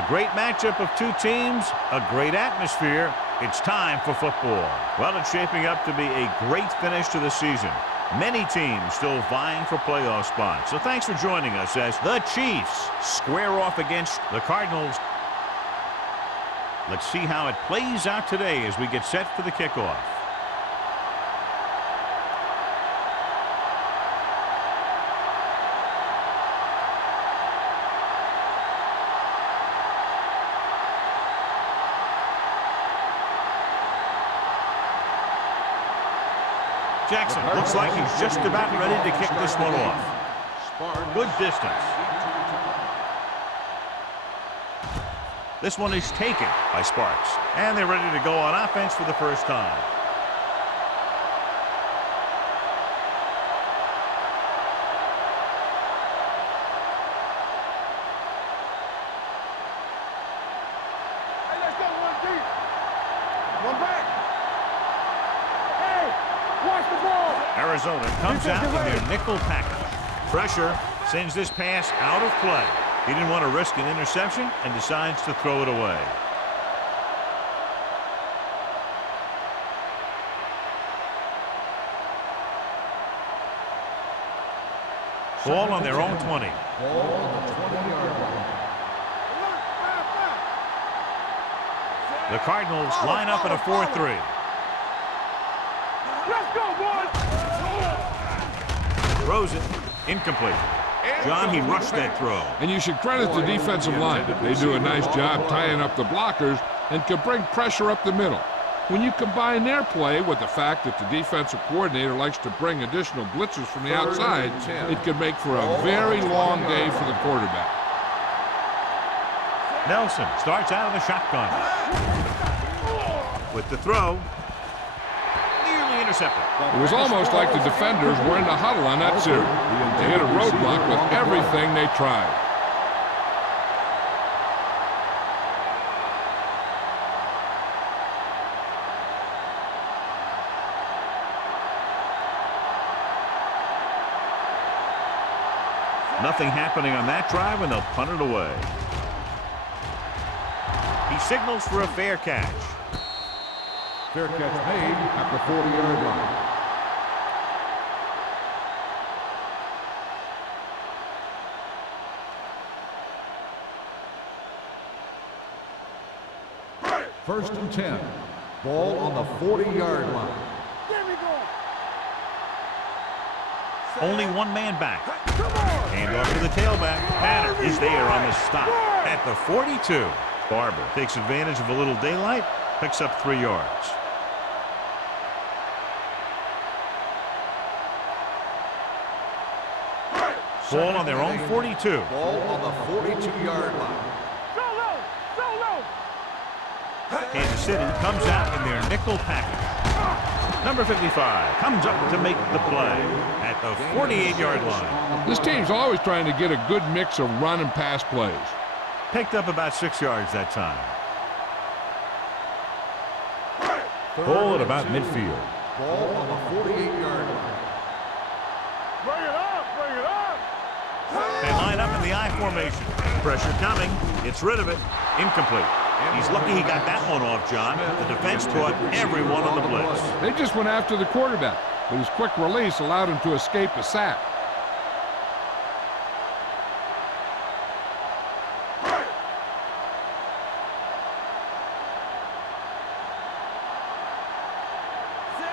A great matchup of two teams, a great atmosphere. It's time for football. Well, it's shaping up to be a great finish to the season. Many teams still vying for playoff spots. So thanks for joining us as the Chiefs square off against the Cardinals. Let's see how it plays out today as we get set for the kickoff. Jackson looks like he's just about ready to kick this one off. Good distance. This one is taken by Sparks. And they're ready to go on offense for the first time. Hey, let's go one deep. One back. Watch the ball. Arizona comes out with their nickel package. Pressure sends this pass out of play. He didn't want to risk an interception and decides to throw it away. Ball on their own 20. Ball on the 20-yard line. The Cardinals line up in a 4-3. Let's go, boys! Throws it. Incomplete. John, he rushed that throw. And you should credit the defensive line. They do a nice job tying up the blockers and can bring pressure up the middle. When you combine their play with the fact that the defensive coordinator likes to bring additional blitzers from the outside, it could make for a very long day for the quarterback. Nelson starts out of the shotgun. With the throw. Nearly intercepted. It was almost like the defenders were in the huddle on that series. They hit a roadblock with everything they tried. Nothing happening on that drive, and they'll punt it away. He signals for a fair catch. Fair catch made at the 40-yard line. First and 10. Ball on the 40-yard line. There we go. Only one man back. Hand off to the tailback. Tanner is there on the stop at the 42. Barber takes advantage of a little daylight, picks up 3 yards. Ball on their own 42. Ball on the 42-yard line. Solo! Solo! Kansas City comes out in their nickel package. Number 55 comes up to make the play at the 48-yard line. This team's always trying to get a good mix of run and pass plays. Picked up about 6 yards that time. Ball at about midfield. Ball on the 48-yard line. Bring it up! Bring it up! They line up in the I formation. Pressure coming. Gets rid of it. Incomplete. He's lucky he got that one off, John. The defense caught everyone on the blitz. They just went after the quarterback, but his quick release allowed him to escape a sack.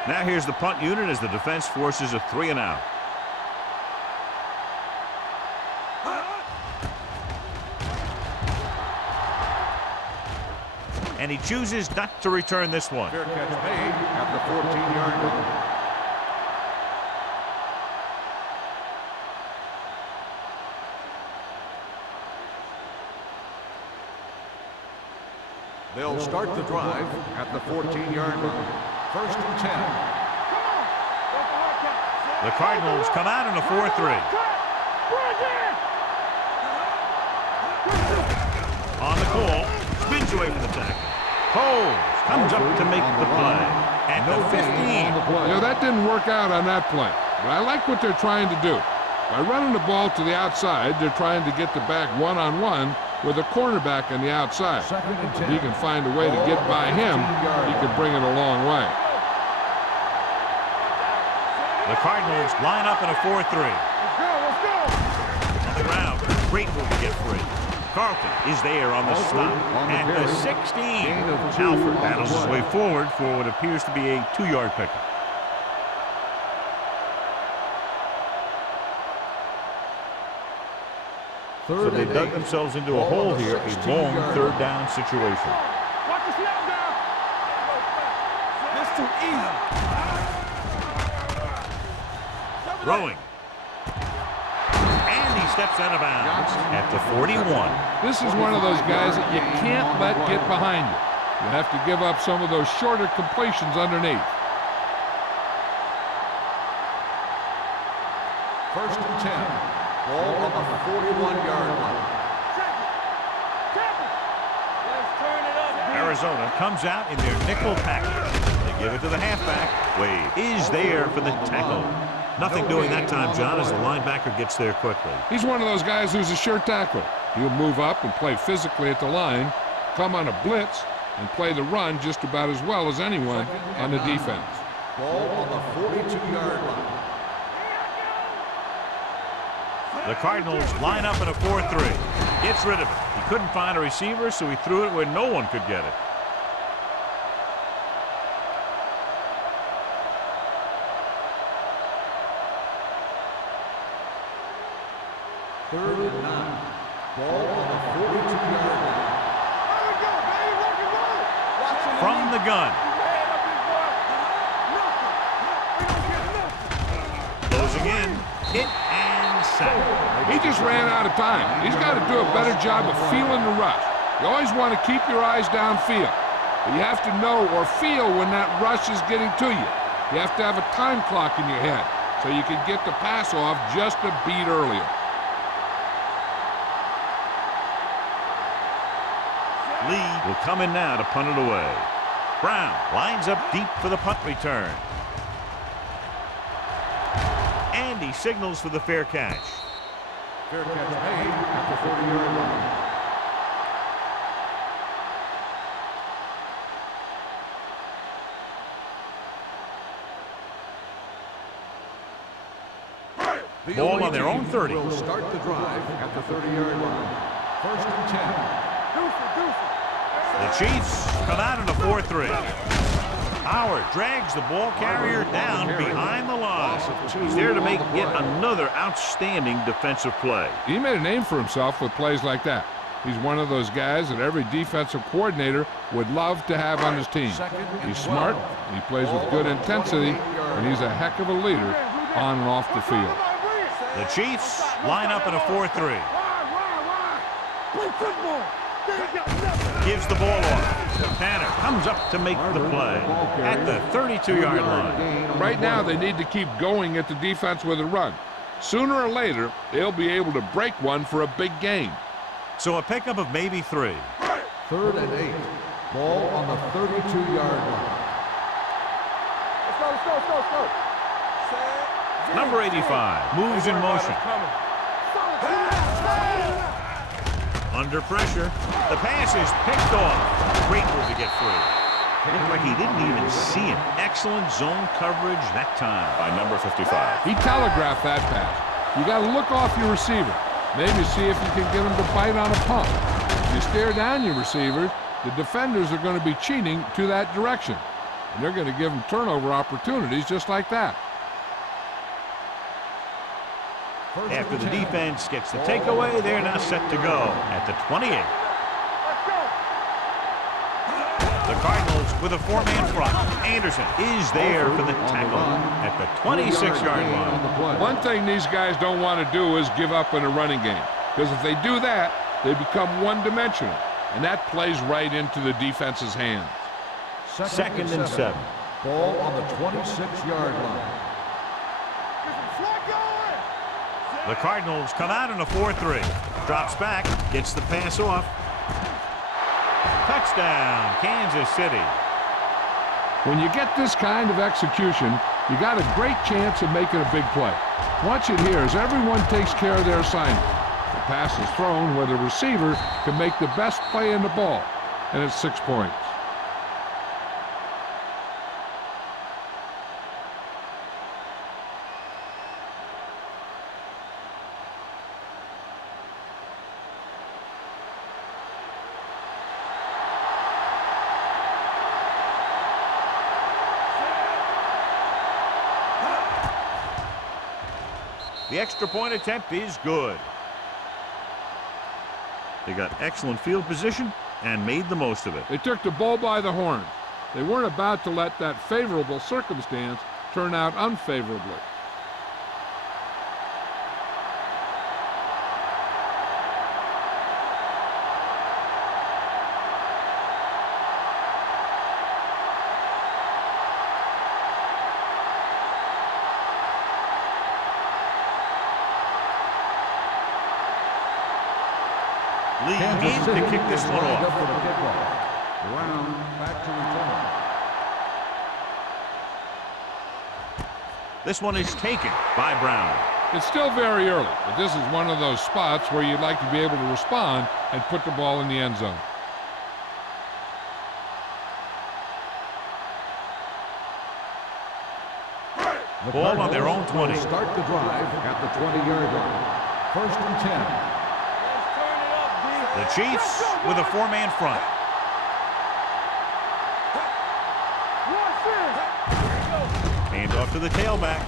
Now here's the punt unit as the defense forces a 3-and-out. And he chooses not to return this one. Fair catch made at the 14-yard line. They'll start the drive at the 14-yard line. First and 10. The Cardinals come out in a 4-3. On the call, spins away from the tackle. Holmes comes up to make the play at the 15. You know, that didn't work out on that play, but I like what they're trying to do. By running the ball to the outside, they're trying to get the back one-on-one with a cornerback on the outside. If he can find a way to get by him, he can bring it a long way. The Cardinals line up in a 4-3. Let's go. On the ground, great move to get free. Carlton is there on the stop at the 16. Alford battles his way forward for what appears to be a 2-yard pickup. So they dug themselves into a hole here, a long 3rd down situation. Watch the snap down. This too easy. Throwing. And he steps out of bounds at the 41. This is one of those guys that you can't let get behind you. You have to give up some of those shorter completions underneath. 1st and 10. Ball on the 41-yard line. Let's turn it up. Arizona comes out in their nickel package. They give it to the halfback. Wade is there for the tackle. Nothing doing that time, John, as the linebacker gets there quickly. He's one of those guys who's a sure tackler. He'll move up and play physically at the line, come on a blitz, and play the run just about as well as anyone on the defense. Ball on the 42-yard line. The Cardinals line up in a 4-3. Gets rid of it. He couldn't find a receiver, so he threw it where no one could get it. Third and 9. Ball on the 42-yard line. There we go, baby. Rock and roll. Watch him. From the gun. Man up his boy. Nothing. We don't get nothing. Closing in. Hit and sack. He just ran out of time. He's got to do a better job of feeling the rush. You always want to keep your eyes downfield, but you have to know or feel when that rush is getting to you. You have to have a time clock in your head so you can get the pass off just a beat earlier. Lee will come in now to punt it away. Brown lines up deep for the punt return. And he signals for the fair catch. Fair catch made at the 40-yard line. The Ball on their own 30. Will start the drive at the 30-yard line. 1st and 10. The Chiefs come out in a 4-3. Howard drags the ball carrier down behind the line. He's there to make yet another outstanding defensive play. He made a name for himself with plays like that. He's one of those guys that every defensive coordinator would love to have on his team. He's smart, he plays with good intensity, and he's a heck of a leader on and off the field. The Chiefs line up in a 4-3. Play football. They ain't got nothing. Gives the ball off. Tanner comes up to make the play at the 32-yard line. Right now, they need to keep going at the defense with a run. Sooner or later, they'll be able to break one for a big gain. So a pickup of maybe 3. 3rd and 8. Ball on the 32-yard line. Let's go. Number 85 moves in motion. Under pressure, the pass is picked off. Great move to get free. It looked like he didn't even see him. Excellent zone coverage that time by number 55. He telegraphed that pass. You got to look off your receiver. Maybe see if you can get him to bite on a pump. If you stare down your receivers, the defenders are going to be cheating to that direction. And they're going to give them turnover opportunities just like that. After the defense gets the takeaway, they're now set to go at the 28. The Cardinals with a 4-man front. Anderson is there for the tackle at the 26-yard line. One thing these guys don't want to do is give up in a running game, because if they do that, they become one-dimensional, and that plays right into the defense's hands. 2nd and 7. Ball on the 26-yard line. The Cardinals come out in a 4-3. Drops back, gets the pass off. Touchdown, Kansas City. When you get this kind of execution, you got a great chance of making a big play. Watch it here as everyone takes care of their assignment. The pass is thrown where the receiver can make the best play in the ball, and it's 6 points. The extra point attempt is good. They got excellent field position and made the most of it. They took the bull by the horns. They weren't about to let that favorable circumstance turn out unfavorably. Lee needs to kick this one off. Brown back to return. This one is taken by Brown. It's still very early, but this is one of those spots where you'd like to be able to respond and put the ball in the end zone. Ball on their own 20. Start the drive at the 20-yard line. 1st and 10. The Chiefs with a 4-man front. Hand off to the tailback.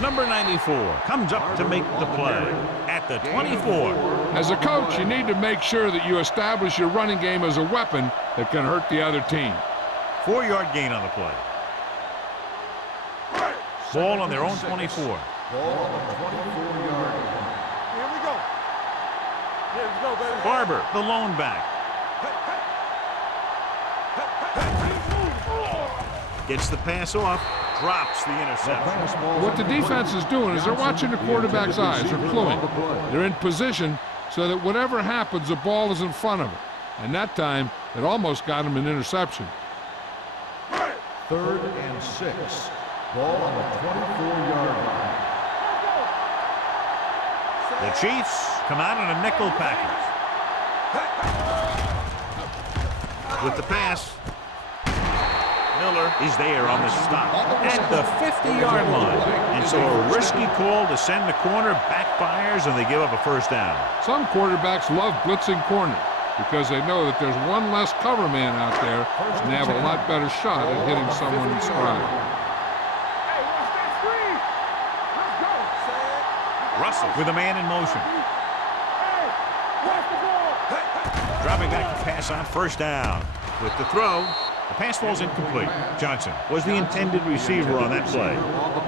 Number 94 comes up to make the play at the 24. As a coach, you need to make sure that you establish your running game as a weapon that can hurt the other team. 4-yard gain on the play. Ball on their own 24. Ball on the 24-yard line. Here we go. Here we go, baby. Barber, the lone back. Gets the pass off, drops the interception. What the defense is doing is they're watching the quarterback's eyes. They're cluing. They're in position so that whatever happens, the ball is in front of him. And that time, it almost got him an interception. 3rd and 6. Ball on the 24-yard line. The Chiefs come out in a nickel package. With the pass, Miller is there on the stop at the 50-yard line. And so a risky call to send the corner backfires and they give up a 1st down. Some quarterbacks love blitzing corners because they know that there's one less cover man out there and they have a lot better shot at hitting someone in stride. Russell with a man in motion. Dropping back to pass on 1st down. With the throw, the pass falls incomplete. Johnson was the intended receiver on that play.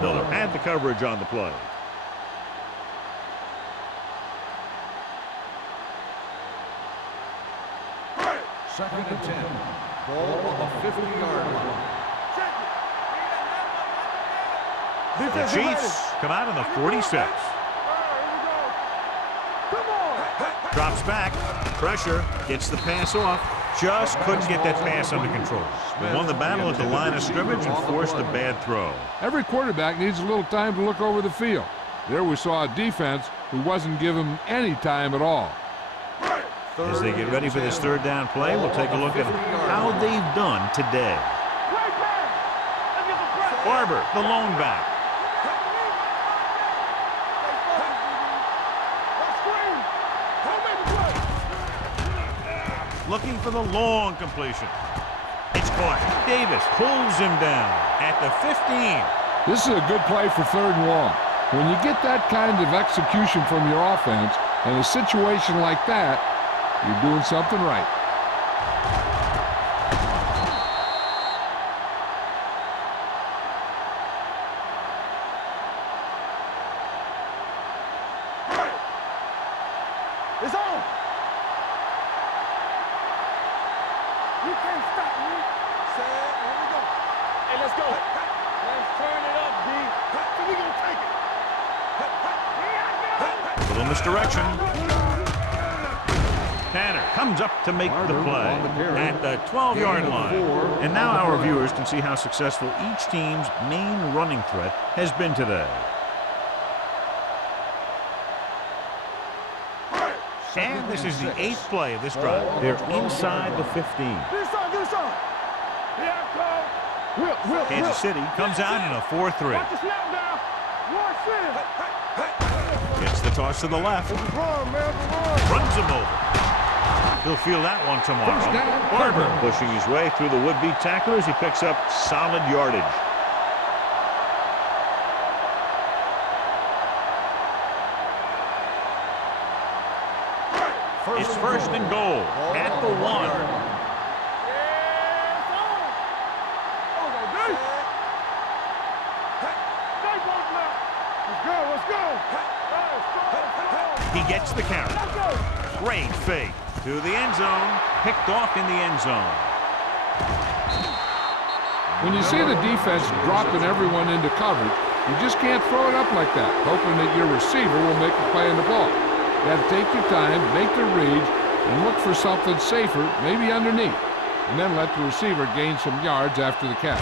Miller had the coverage on the play. Second and 10. Ball on the 50-yard line. The Chiefs come out in the 46. Drops back, pressure, gets the pass off, just couldn't get that pass under control. They won the battle at the line of scrimmage and forced a bad throw. Every quarterback needs a little time to look over the field. There we saw a defense who wasn't given any time at all. As they get ready for this 3rd down play, we'll take a look at how they've done today. Barber, the lone back. Looking for the long completion. It's caught. Davis pulls him down at the 15. This is a good play for 3rd and long. When you get that kind of execution from your offense in a situation like that, you're doing something right. It's on. You can't stop me. Set. Here we go. Hey, let's go. Let's turn it up, D. So we gonna take it. Little misdirection. Tanner comes up to make the play at the 12-yard line. And now our viewers can see how successful each team's main running threat has been today. And this is the 8th play of this drive. They're inside the 15. Get us on, get us on. Yeah, go. Kansas City comes out in a 4-3. Watch the snap down. Watch it. Gets the toss to the left. Run, man, run. Runs him over. He'll feel that one tomorrow. Barber pushing his way through the would-be tacklers. He picks up solid yardage. It's first and goal at the 1. He gets the carry. Great fake to the end zone. Picked off in the end zone. When you see the defense dropping everyone into coverage, you just can't throw it up like that, hoping that your receiver will make a play on the ball. You have to take your time, make the reads, and look for something safer, maybe underneath, and then let the receiver gain some yards after the catch.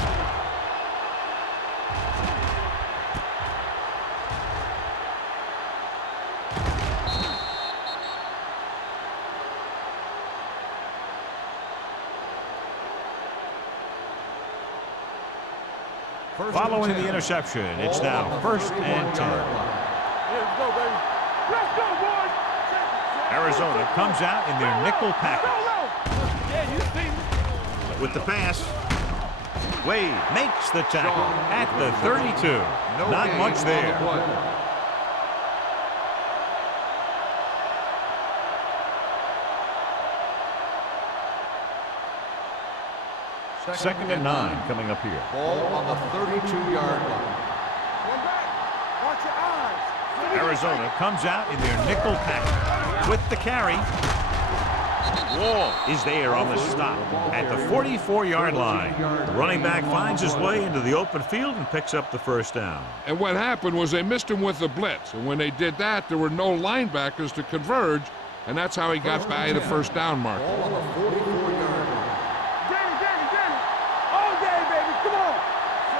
Following the interception, it's now first and 10. Let's go, baby. Let's go, boys. Arizona comes out in their nickel package. Yeah, you see me. With the pass, Wade makes the tackle at the 32. Not much there. Second and 9 coming up here. Ball on the 32-yard line. One back. Watch your eyes. Arizona comes out in their nickel package with the carry. Wall is there on the stop at the 44-yard line. The running back finds his way into the open field and picks up the first down. And what happened was they missed him with the blitz, and when they did that, there were no linebackers to converge, and that's how he got by the first down marker. Ball on the 44-yard line.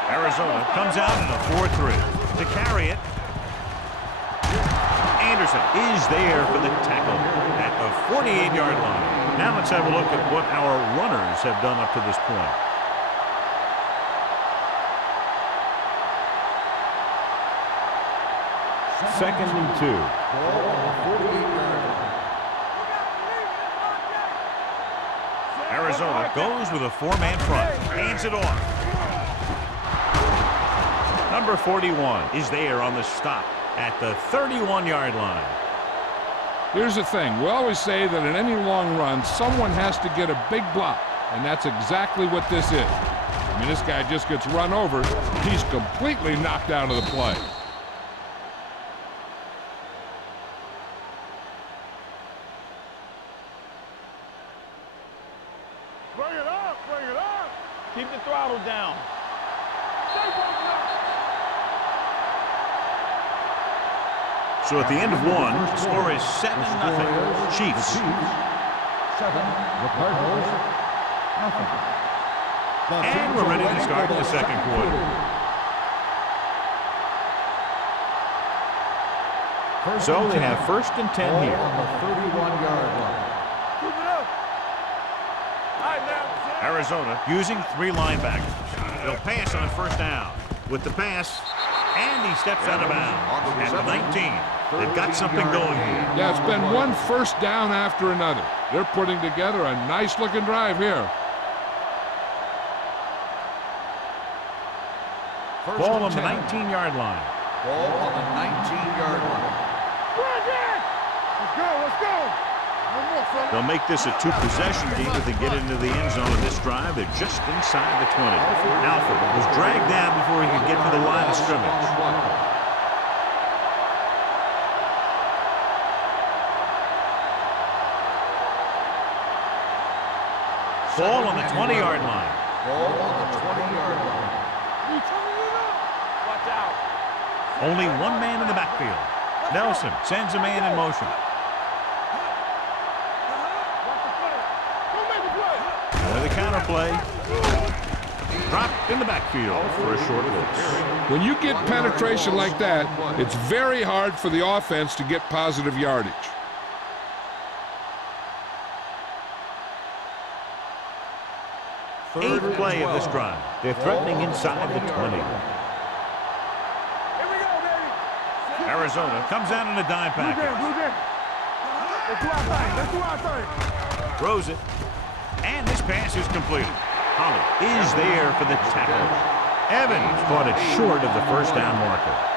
Arizona comes out in a 4-3. To carry it, Anderson is there for the tackle at the 48-yard line. Now let's have a look at what our runners have done up to this point. Second and 2. Ball on the 48-yard line. Arizona goes with a 4-man front. Hands it off. Number 41 is there on the stop at the 31-yard line. Here's the thing. We always say that in any long run, someone has to get a big block, and that's exactly what this is. I mean, this guy just gets run over. He's completely knocked out of the play. Bring it up, bring it up. Keep the throttle down. So at the end of 1, the score is 7-0. Chiefs. 7, the Cardinals, nothing. And we're ready to start the second quarter. So they have first and 10 here. On the 31-yard line. Keep it up. All right, now. Arizona using 3 linebackers. They'll pass on first down. With the pass, and he steps out of bounds at the 19. They've got something going here. Yeah, it's been one first down after another. They're putting together a nice-looking drive here. Ball on the 19-yard line. Ball on the 19-yard line. Let's go, let's go. One more, fella. They'll make this a 2-possession game if they get into the end zone in this drive. They're just inside the 20. Alford was dragged down before he could get to the line of scrimmage. Ball on the 20-yard line. Ball on the 20-yard line. Watch out. Only one man in the backfield. Nelson sends a man in motion. With a counter play. Dropped in the backfield for a short loss. When you get penetration like that, it's very hard for the offense to get positive yardage. play of this drive. They're threatening inside the 20. Here we go, baby. Arizona comes out in a dime package. Let's do our thing. Let's do our thing. Throws it. And this pass is completed. Holly is there for the tackle. Evans caught it short of the first down marker.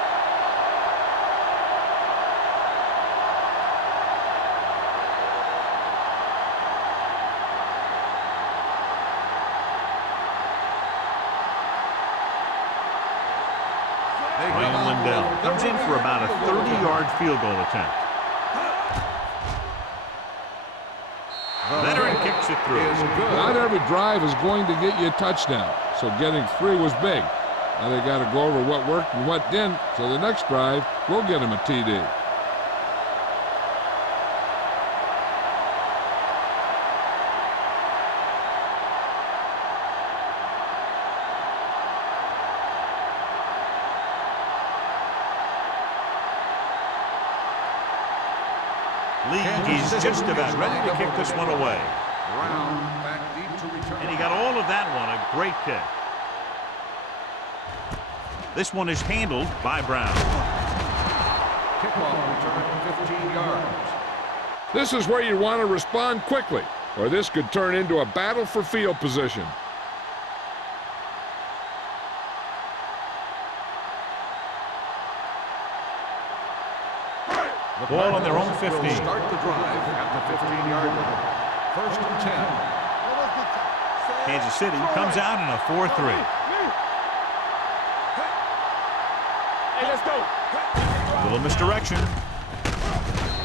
Ryan Lindell comes in for about a 30-yard field goal attempt. Veteran kicks it through. Not every drive is going to get you a touchdown, so getting 3 was big. Now they got to go over what worked and what didn't, so the next drive will get him a TD. League is just about ready to kick this one away. Brown back deep to return. And he got all of that one. A great kick. This one is handled by Brown. Kickoff return 15 yards. This is where you want to respond quickly, or this could turn into a battle for field position. Ball on their own 15. Will start the drive at the 15-yard line. 1st and 10. Kansas City comes out in a 4-3. Hey, let's go. A little misdirection.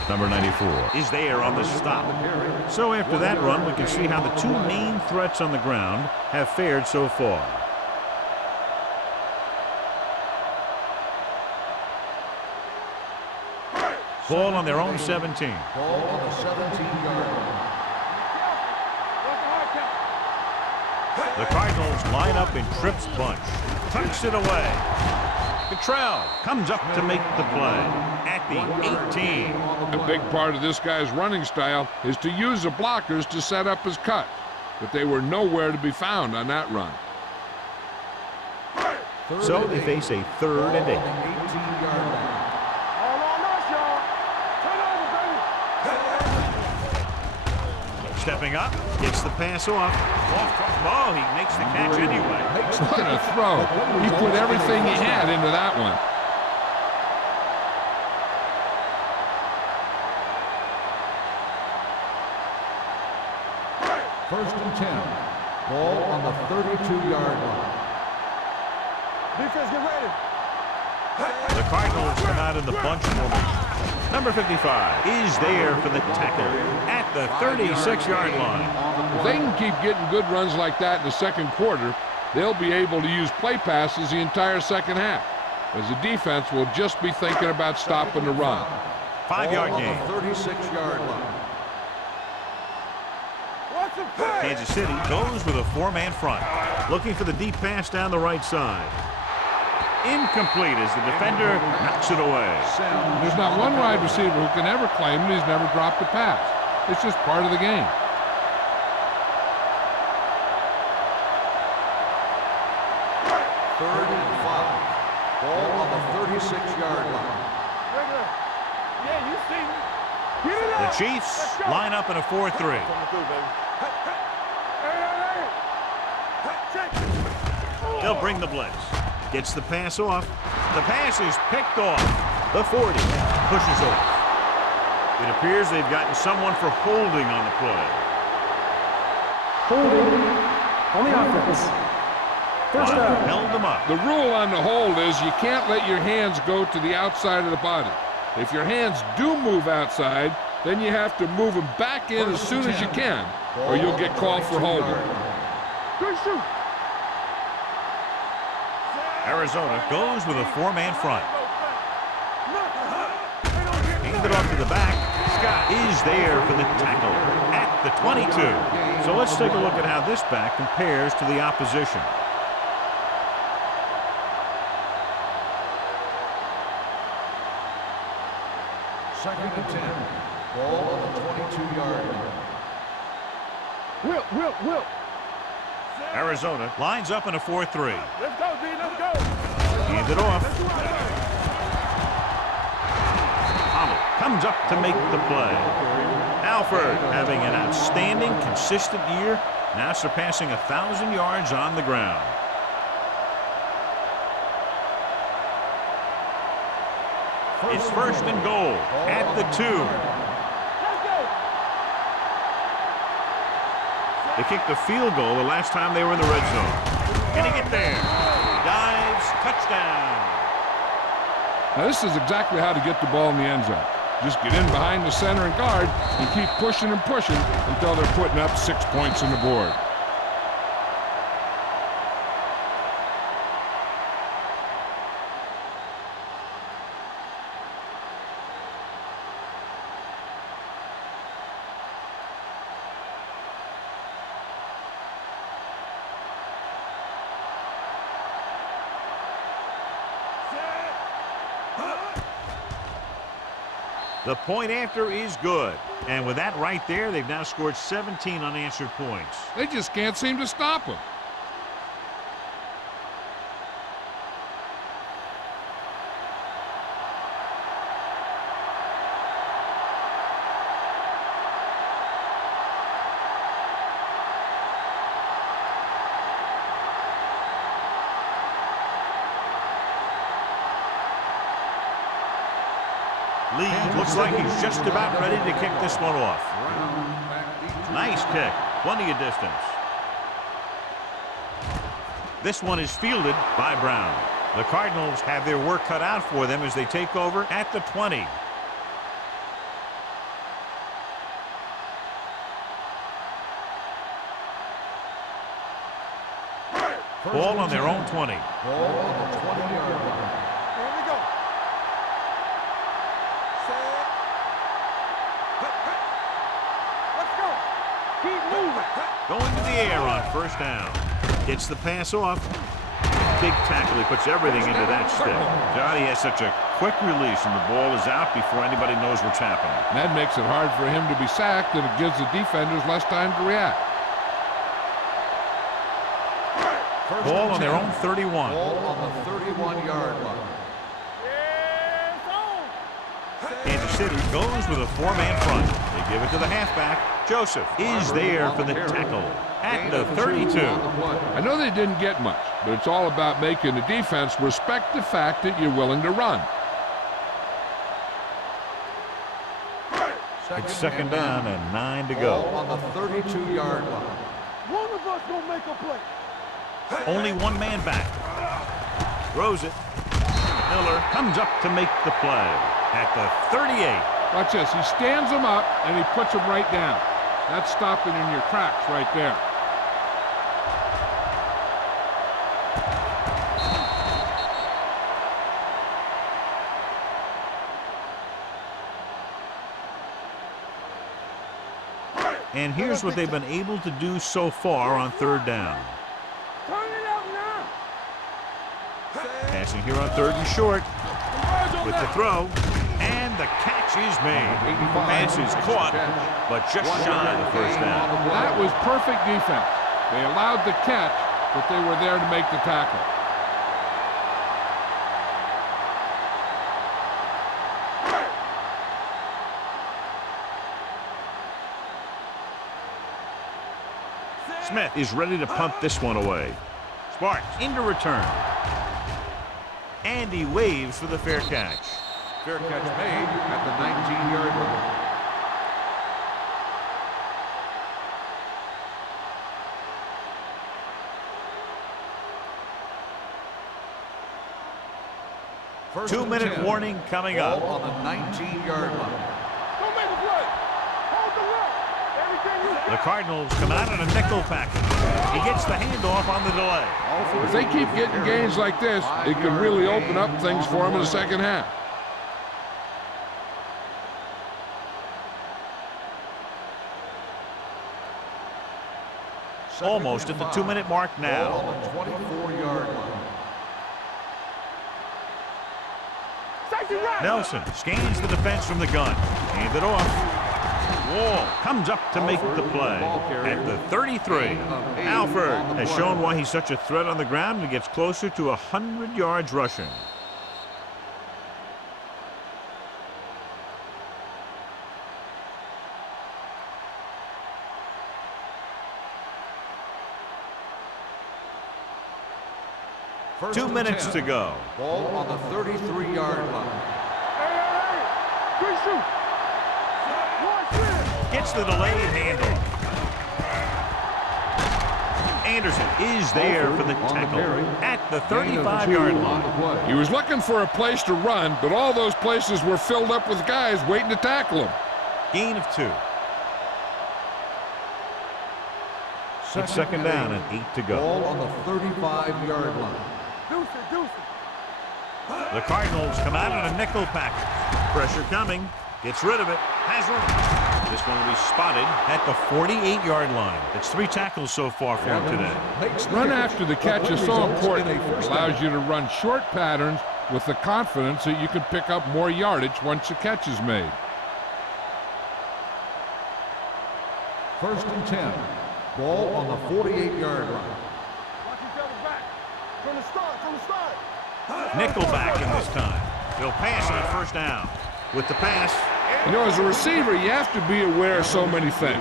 Number 94 is there on the stop. So after that run, we can see how the two main threats on the ground have fared so far. Ball on their own 17. Ball on the 17-yard line. The Cardinals line up in Tripp's bunch. Tucks it away. Cottrell comes up to make the play at the 18. A big part of this guy's running style is to use the blockers to set up his cut, but they were nowhere to be found on that run. So they face a 3rd and 8. 18-yard line. All on us, y'all. Turn over, baby. Stepping up, gets the pass off. Oh, he makes the catch anyway. What a throw. He put everything he had into that one. First and 10. Ball on the 32-yard line. Defense, get ready. The Cardinals come out in the bunch formation. Number 55 is there for the tackle at the 36-yard line. If they can keep getting good runs like that in the second quarter, they'll be able to use play passes the entire second half, as the defense will just be thinking about stopping the run. 5-yard Ball gain. on the 36-yard line. What's the play? Kansas City goes with a 4-man front, looking for the deep pass down the right side. Incomplete as the defender knocks it away. There's not one wide receiver who can ever claim that he's never dropped a pass. It's just part of the game. Third and 5. Ball on the 36-yard line. Regular. Yeah, you see me. Get it The up. Chiefs line up in a 4-3. Coming through, baby. Hey. Check. They'll bring the blitz. Gets the pass off. The pass is picked off. The 40 pushes off. It appears they've gotten someone for holding on the play. Holding on the offense. First Wow, down. held them up. The rule on the hold is you can't let your hands go to the outside of the body. If your hands do move outside, then you have to move them back in as soon as you can, or you'll get called for holding. Good shoot. Arizona goes with a 4-man front. Handed off to the back. Scott is there for the tackle at the 22. So let's take a look at how this back compares to the opposition. Second and 10. Ball on the 22-yard line. Will. Arizona lines up in a 4-3. Let's go, D. Let's go. Hand it off. Let's do it. Holly comes up to make the play. Alford having an outstanding, consistent year, now surpassing 1,000 yards on the ground. It's first and goal at the 2. Let's go. They kicked a field goal the last time they were in the red zone. Can he get there? Dives, touchdown. Now, this is exactly how to get the ball in the end zone. Just get in behind the center and guard and keep pushing and pushing until they're putting up 6 points on the board. The point after is good. And with that right there, they've now scored 17 unanswered points. They just can't seem to stop them. Lee looks like he's just about ready to kick this one off. Nice kick. Plenty of distance. This one is fielded by Brown. The Cardinals have their work cut out for them as they take over at the 20. Ball on their own 20. Ball on the 20-yard line. Here we go. Set. Let's go. Keep moving. Going to the air on first down. Gets the pass off. Big tackle. He puts everything into that stick. Johnny has such a quick release, and the ball is out before anybody knows what's happening. That makes it hard for him to be sacked, and it gives the defenders less time to react. Ball on their own 31. Ball on the 31-yard line. Yes, on. Kansas City goes with a 4-man front. They give it to the halfback. Joseph is there for the tackle at the 32. I know they didn't get much, but it's all about making the defense respect the fact that you're willing to run. It's second down and 9 to Ball go. on the 32-yard line. One of us gonna make a play. Only one man back. Throws it. Miller comes up to make the play at the 38. Watch this. He stands them up, and he puts them right down. That's stopping in your tracks right there. And here's what they've been able to do so far on third down. Turn it up now. Passing here on third and short with the throw. And the catch is made. Pass is caught, but just shy of the first down. That was perfect defense. They allowed the catch, but they were there to make the tackle. Smith is ready to punt this one away. Sparks into return. And he waves for the fair catch. Fair catch made at the 19-yard line. First and 2-minute 10. warning coming up. Ball on the 19-yard line. Don't make a play. Hold the rock. Everything you got. The Cardinals come out in a nickel package. He gets the handoff on the delay. If they keep getting gains like this, it could really open up things for them in the second half. Almost at the 2-minute mark Ball now. on the 24-yard line. Safety right. Nelson scans the defense from the gun. Hand it off. Wall comes up to make the play at the 33. Alford has shown why he's such a threat on the ground and gets closer to 100 yards rushing. First 2 minutes 10. to go. Ball on the 33-yard line. Hey! Good shoot! Gets the delayed handle. Anderson is there for the tackle at the 35-yard line. He was looking for a place to run, but all those places were filled up with guys waiting to tackle him. Gain of 2. It's second down and 8 to go. Ball on the 35-yard line. Deuce it. The Cardinals come out in a nickel package. Pressure coming. Gets rid of it. Has room. This one will be spotted at the 48-yard line. It's 3 tackles so far for him today. Run after the catch is so important. It allows you to run short patterns with the confidence that you can pick up more yardage once the catch is made. First and 10. Ball on the 48-yard line. Watch each other back. From the start. Nickelback in this time. He'll pass on first down. With the pass. You know, as a receiver, you have to be aware of so many things.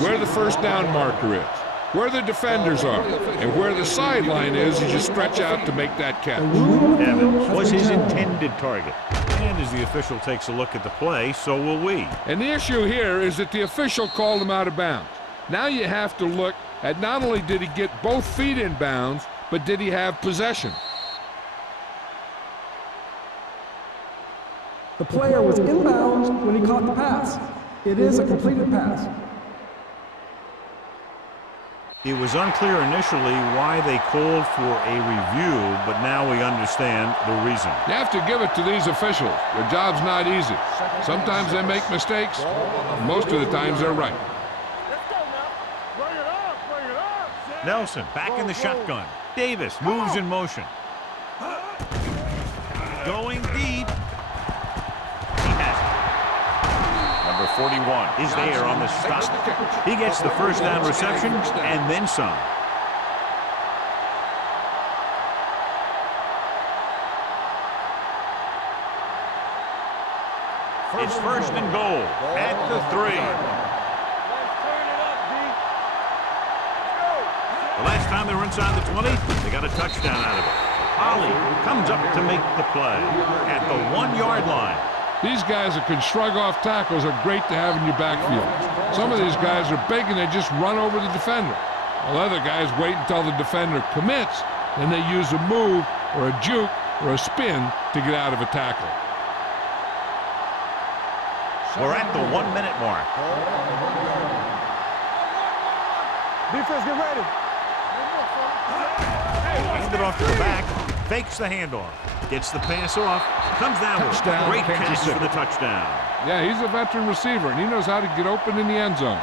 Where the first down marker is, where the defenders are, and where the sideline is as you stretch out to make that catch. Evans was his intended target. And as the official takes a look at the play, so will we. And the issue here is that the official called him out of bounds. Now you have to look at not only did he get both feet in bounds, but did he have possession? The player was inbounds when he caught the pass. It is a completed pass. It was unclear initially why they called for a review, but now we understand the reason. You have to give it to these officials. Their job's not easy. Sometimes they make mistakes. Most of the times they're right. Let's go now. Bring it up. Nelson back in the shotgun. Davis moves in motion. Going deep. He has it. Number 41 is there on the stop. He gets the first down reception and then some. It's first and goal at the 3. Let's turn it up, D. The last time they were inside the 20, they got a touchdown out of it. Ollie comes up to make the play at the 1-yard line. These guys that can shrug off tackles are great to have in your backfield. Some of these guys are big and they just run over the defender. While other guys wait until the defender commits, then they use a move or a juke or a spin to get out of a tackle. We're at the 1-minute mark. Defense, get ready. Hand it off to the back. Fakes the handoff. Gets the pass off. Comes down with Touchdown, great Kansas catch City. for the touchdown. Yeah, he's a veteran receiver, and he knows how to get open in the end zone.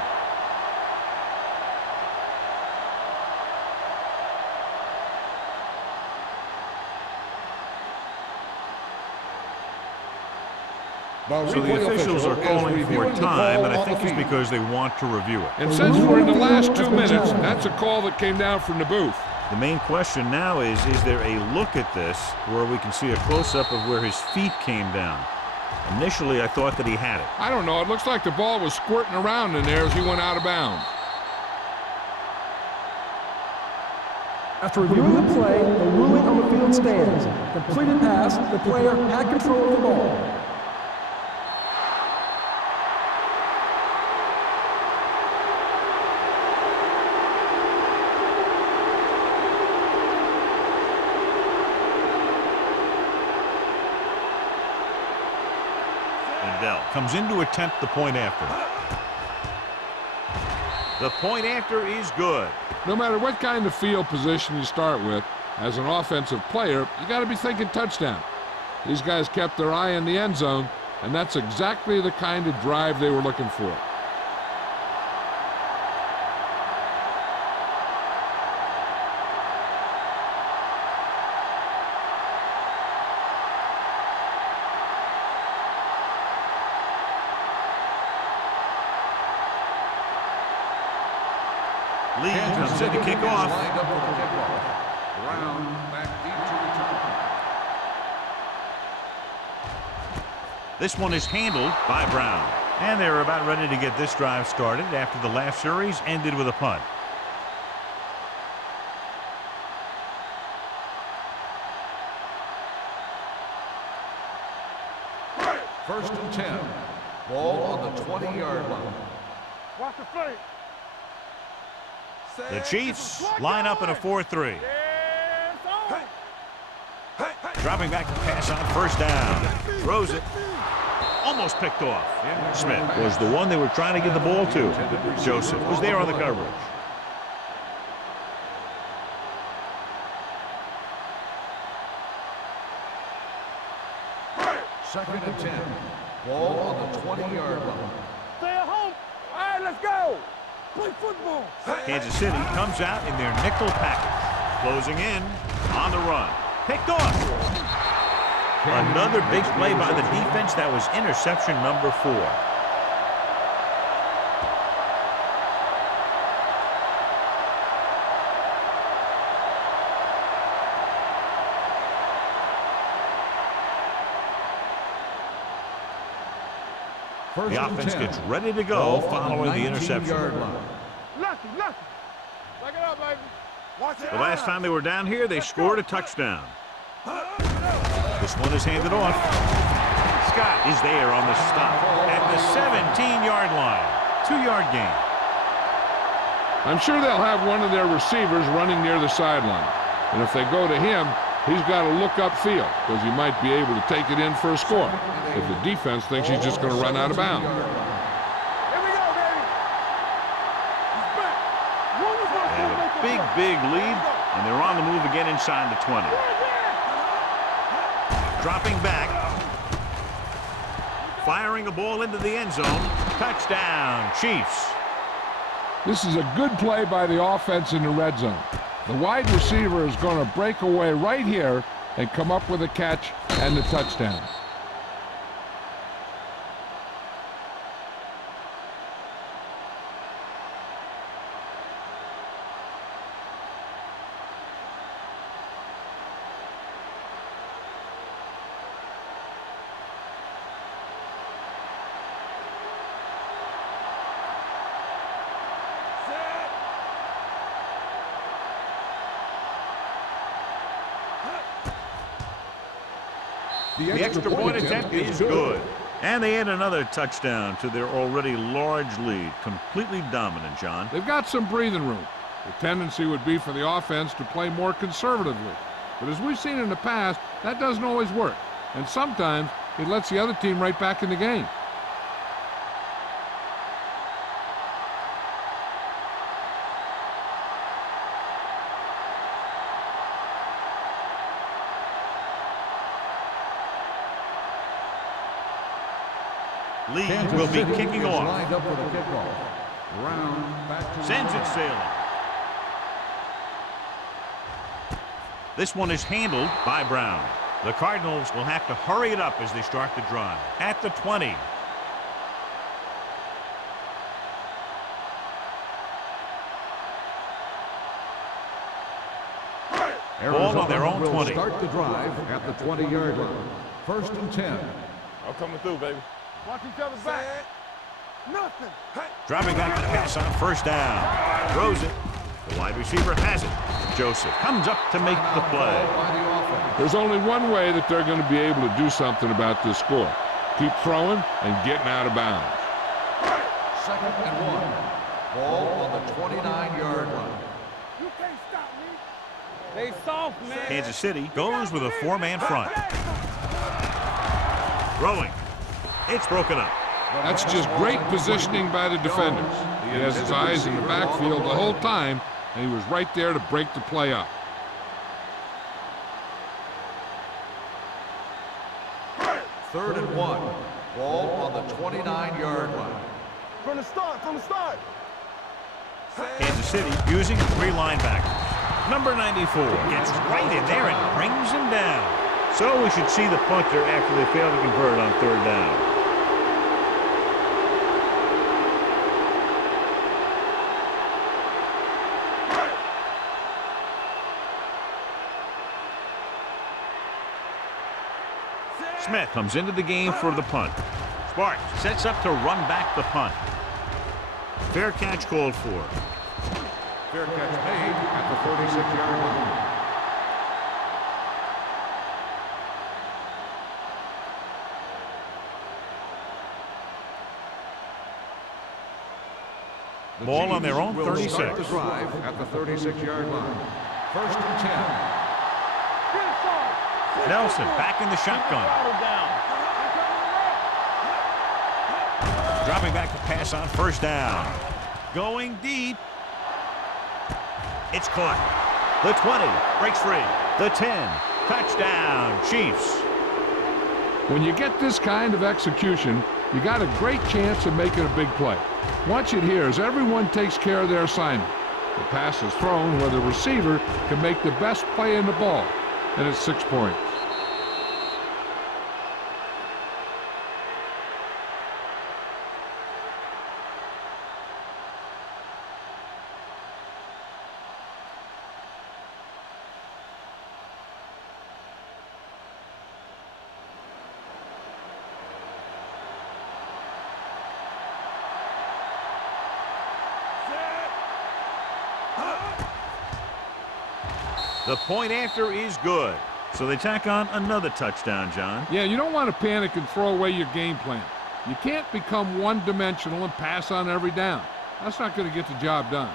So the officials are calling for time, and I think it's because they want to review it. And since we're in the last 2 minutes, that's a call that came down from the booth. The main question now is there a look at this where we can see a close-up of where his feet came down? Initially, I thought that he had it. I don't know. It looks like the ball was squirting around in there as he went out of bounds. After reviewing the play, the ruling on the field stands. Completed pass, the player had control of the ball. Adele comes in to attempt the point after. The point after is good. No matter what kind of field position you start with, as an offensive player, you got to be thinking touchdown. These guys kept their eye in the end zone, and that's exactly the kind of drive they were looking for. Lee Kansas comes in to City kick is off. lined up for the kickoff. Brown back deep to return. This one is handled by Brown. And they're about ready to get this drive started after the last series ended with a punt. First and 10. Ball on the 20-yard line. Watch the flank. The Chiefs line up in a 4-3. Dropping back to pass on first down. Throws it. Almost picked off. Smith was the one they were trying to get the ball to. Joseph was there on the coverage. Second and 10. Ball on the 20-yard line. Stay at home. All right, let's go. Play football. Kansas City comes out in their nickel package. Closing in on the run. Picked off. Another big play by the defense. That was interception number 4. First The and offense 10. gets ready to go Ball on following the interception. 19-yard line. Lucky. Back it up, baby. Watch it. The last time they were down here, they scored a touchdown. This one is handed off. Scott is there on the stop at the 17-yard line. 2-yard gain. I'm sure they'll have one of their receivers running near the sideline. And if they go to him, he's got to look upfield because he might be able to take it in for a score if the defense thinks he's just going to run out of bounds. Here we go, baby. He's back. They have a big lead, and they're on the move again inside the 20. Dropping back. Firing a ball into the end zone. Touchdown, Chiefs. This is a good play by the offense in the red zone. The wide receiver is going to break away right here and come up with a catch and the touchdown. The extra point attempt is good. And they add another touchdown to their already large lead. Completely dominant, John. They've got some breathing room. The tendency would be for the offense to play more conservatively. But as we've seen in the past, that doesn't always work. And sometimes it lets the other team right back in the game. Lee Kansas will be City kicking is off. lined up for the kickoff. Brown back to Sends it sailing. This one is handled by Brown. The Cardinals will have to hurry it up as they start the drive. At the 20. Ball on their own will 20. Start the drive at the 20-yard line. First and 10. I'm coming through, baby. Watch each other's back. Nothing. Dropping back to pass on first down. Throws it. The wide receiver has it. Joseph comes up to make the play. By the offense. There's only one way that they're going to be able to do something about this score. Keep throwing and getting out of bounds. Second and 1. Ball on the 29-yard line. You can't stop me. They soft, man. Kansas City goes with a 4-man front. Throwing. It's broken up. That's just great positioning by the defenders. He has his eyes in the backfield the whole time, and he was right there to break the play up. Third and 1. Ball on the 29-yard line. From the start. Kansas City using 3 linebackers. Number 94 gets right in there and brings him down. So we should see the punter after they fail to convert on 3rd down. Smith comes into the game for the punt. Sparks sets up to run back the punt. Fair catch called for. Fair catch made at the 36-yard line. The Ball on Chiefs their own will 36. start the drive at the 36-yard line. 1st and 10. Nelson back in the shotgun. Dropping back to pass on 1st down. Going deep. It's caught. The 20 breaks free. The 10. Touchdown, Chiefs. When you get this kind of execution, you got a great chance of making a big play. Watch it here as everyone takes care of their assignment. The pass is thrown where the receiver can make the best play in the ball, and it's 6 points. The point after is good. So they tack on another touchdown, John. Yeah, you don't want to panic and throw away your game plan. You can't become one-dimensional and pass on every down. That's not going to get the job done.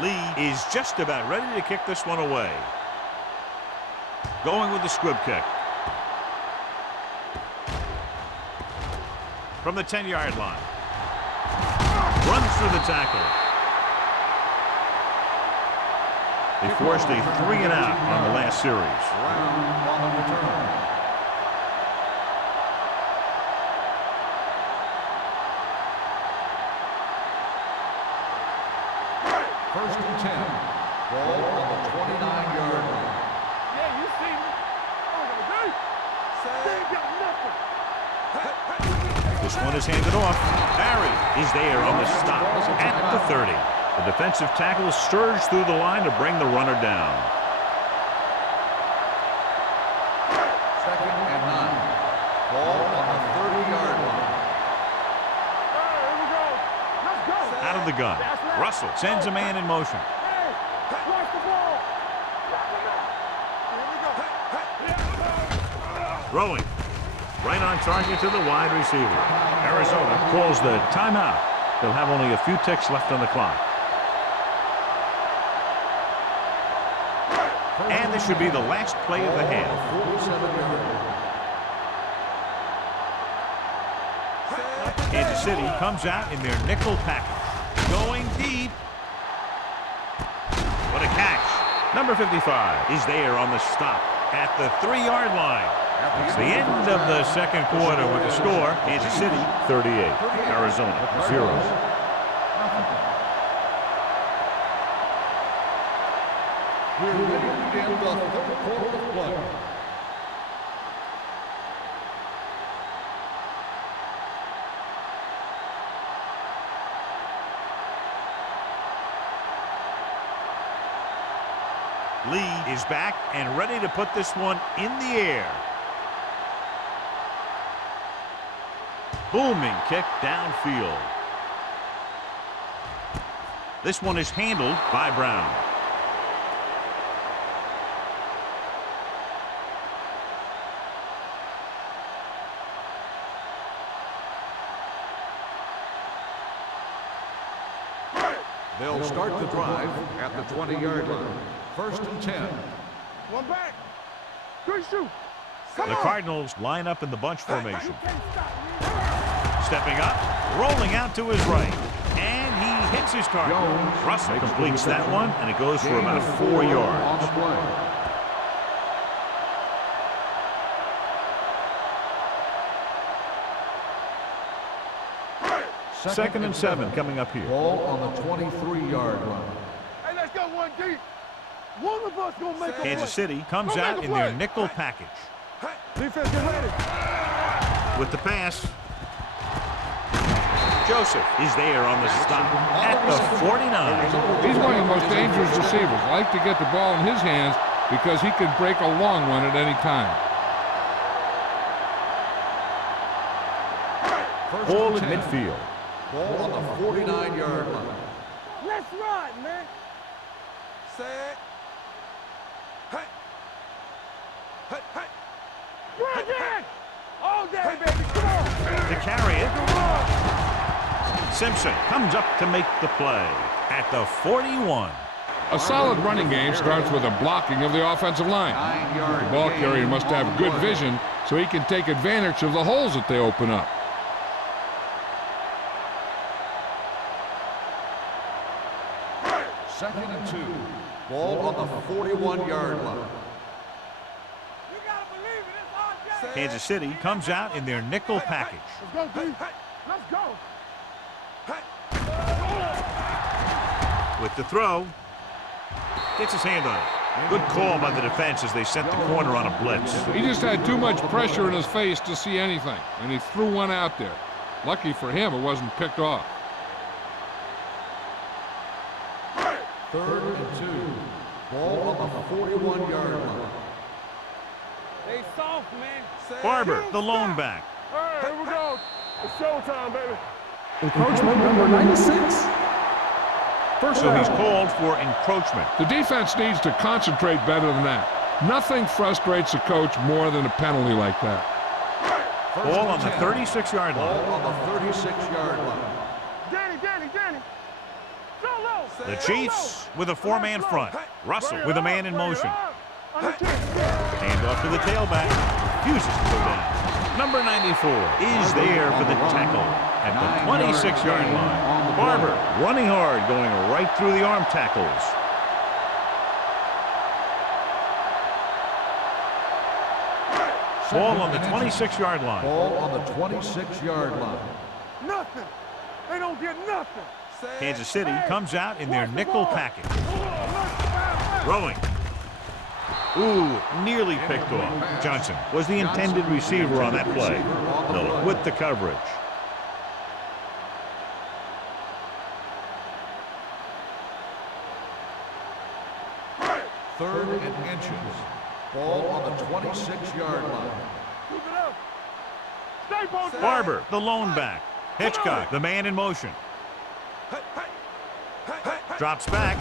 Lee is just about ready to kick this one away. Going with the squib kick. From the 10-yard line. Runs through the tackle. They forced a 3-and-out on the last series. Brown on the return. First and 10. Ball on the 29-yard line. Yeah, you see me. They ain't got nothing. This one is handed off. Barry is there on the stop at the 30. The defensive tackle surged through the line to bring the runner down. 2nd and 9. Ball on the 30-yard line. Here we go. Let's go. Out of the gun. Russell sends a man in motion. Hey, watch the ball. Throwing. Right on target to the wide receiver. Arizona calls the timeout. They'll have only a few ticks left on the clock. And this should be the last play of the half. 47-yard line. Kansas City comes out in their nickel package. Going deep. What a catch. Number 55 is there on the stop at the 3-yard line. It's the end of the second quarter with the score. Kansas City 38. Arizona 0. We're ready to begin the 3rd quarter of play. Lee is back and ready to put this one in the air. Booming kick downfield. This one is handled by Brown. They'll start the drive at the 20-yard line. 1st and 10. One back. Good shoot. The Cardinals line up in the bunch formation. You can't stop me. Stepping up, rolling out to his right. And he hits his target. Russell completes that one, and it goes for about 4 yards. On the play. 2nd and 7 coming up here. Ball on the 23-yard line. Hey, let's go one deep. One of us gonna make a play. Kansas City comes Go out make a in their play. nickel package. Defense, get ready. With the pass. Joseph is there on the stop at the 49. He's one of the most dangerous receivers. Like to get the ball in his hands because he can break a long one at any time. Ball at midfield. Ball on the 49-yard line. Let's ride, man. Set. Hey. Hey, hey. Run that! All day, baby. Come on. To carry it. Simpson comes up to make the play at the 41. A solid running game starts with a blocking of the offensive line. The ball carrier must have good vision so he can take advantage of the holes that they open up. Second and 2. Ball on the 41-yard line. You gotta believe it. It's all day. Kansas City comes out in their nickel package. Let's go, D. Let's go. With the throw. Gets his hand on it. Good call by the defense as they sent the corner on a blitz. He just had too much pressure in his face to see anything, and he threw one out there. Lucky for him, it wasn't picked off. Third and 2. Ball on the 41-yard line. They soft, man. Barber, the lone back. All right, here we go. It's showtime, baby. Encroachment number 96. First So he's down. called for encroachment. The defense needs to concentrate better than that. Nothing frustrates a coach more than a penalty like that. Ball on the 36-yard Ball line. on the 36-yard line. Danny. Go low. The Chiefs with a four-man front. Russell with a man in motion. Hand off to the tailback. Refuses to go down. Number 94 is there for the tackle at the 26-yard line. Barber running hard, going right through the arm tackles. Ball on the 26-yard line. Ball on the 26-yard line. Nothing. They don't get nothing. Kansas City comes out in their nickel package. Throwing. Ooh, nearly picked off. Johnson was the intended receiver on that play. Miller with the coverage. Third and inches. Ball on the 26-yard line. Keep it up. Stay posted. Barber, the lone back. Hitchcock, the man in motion. Drops back.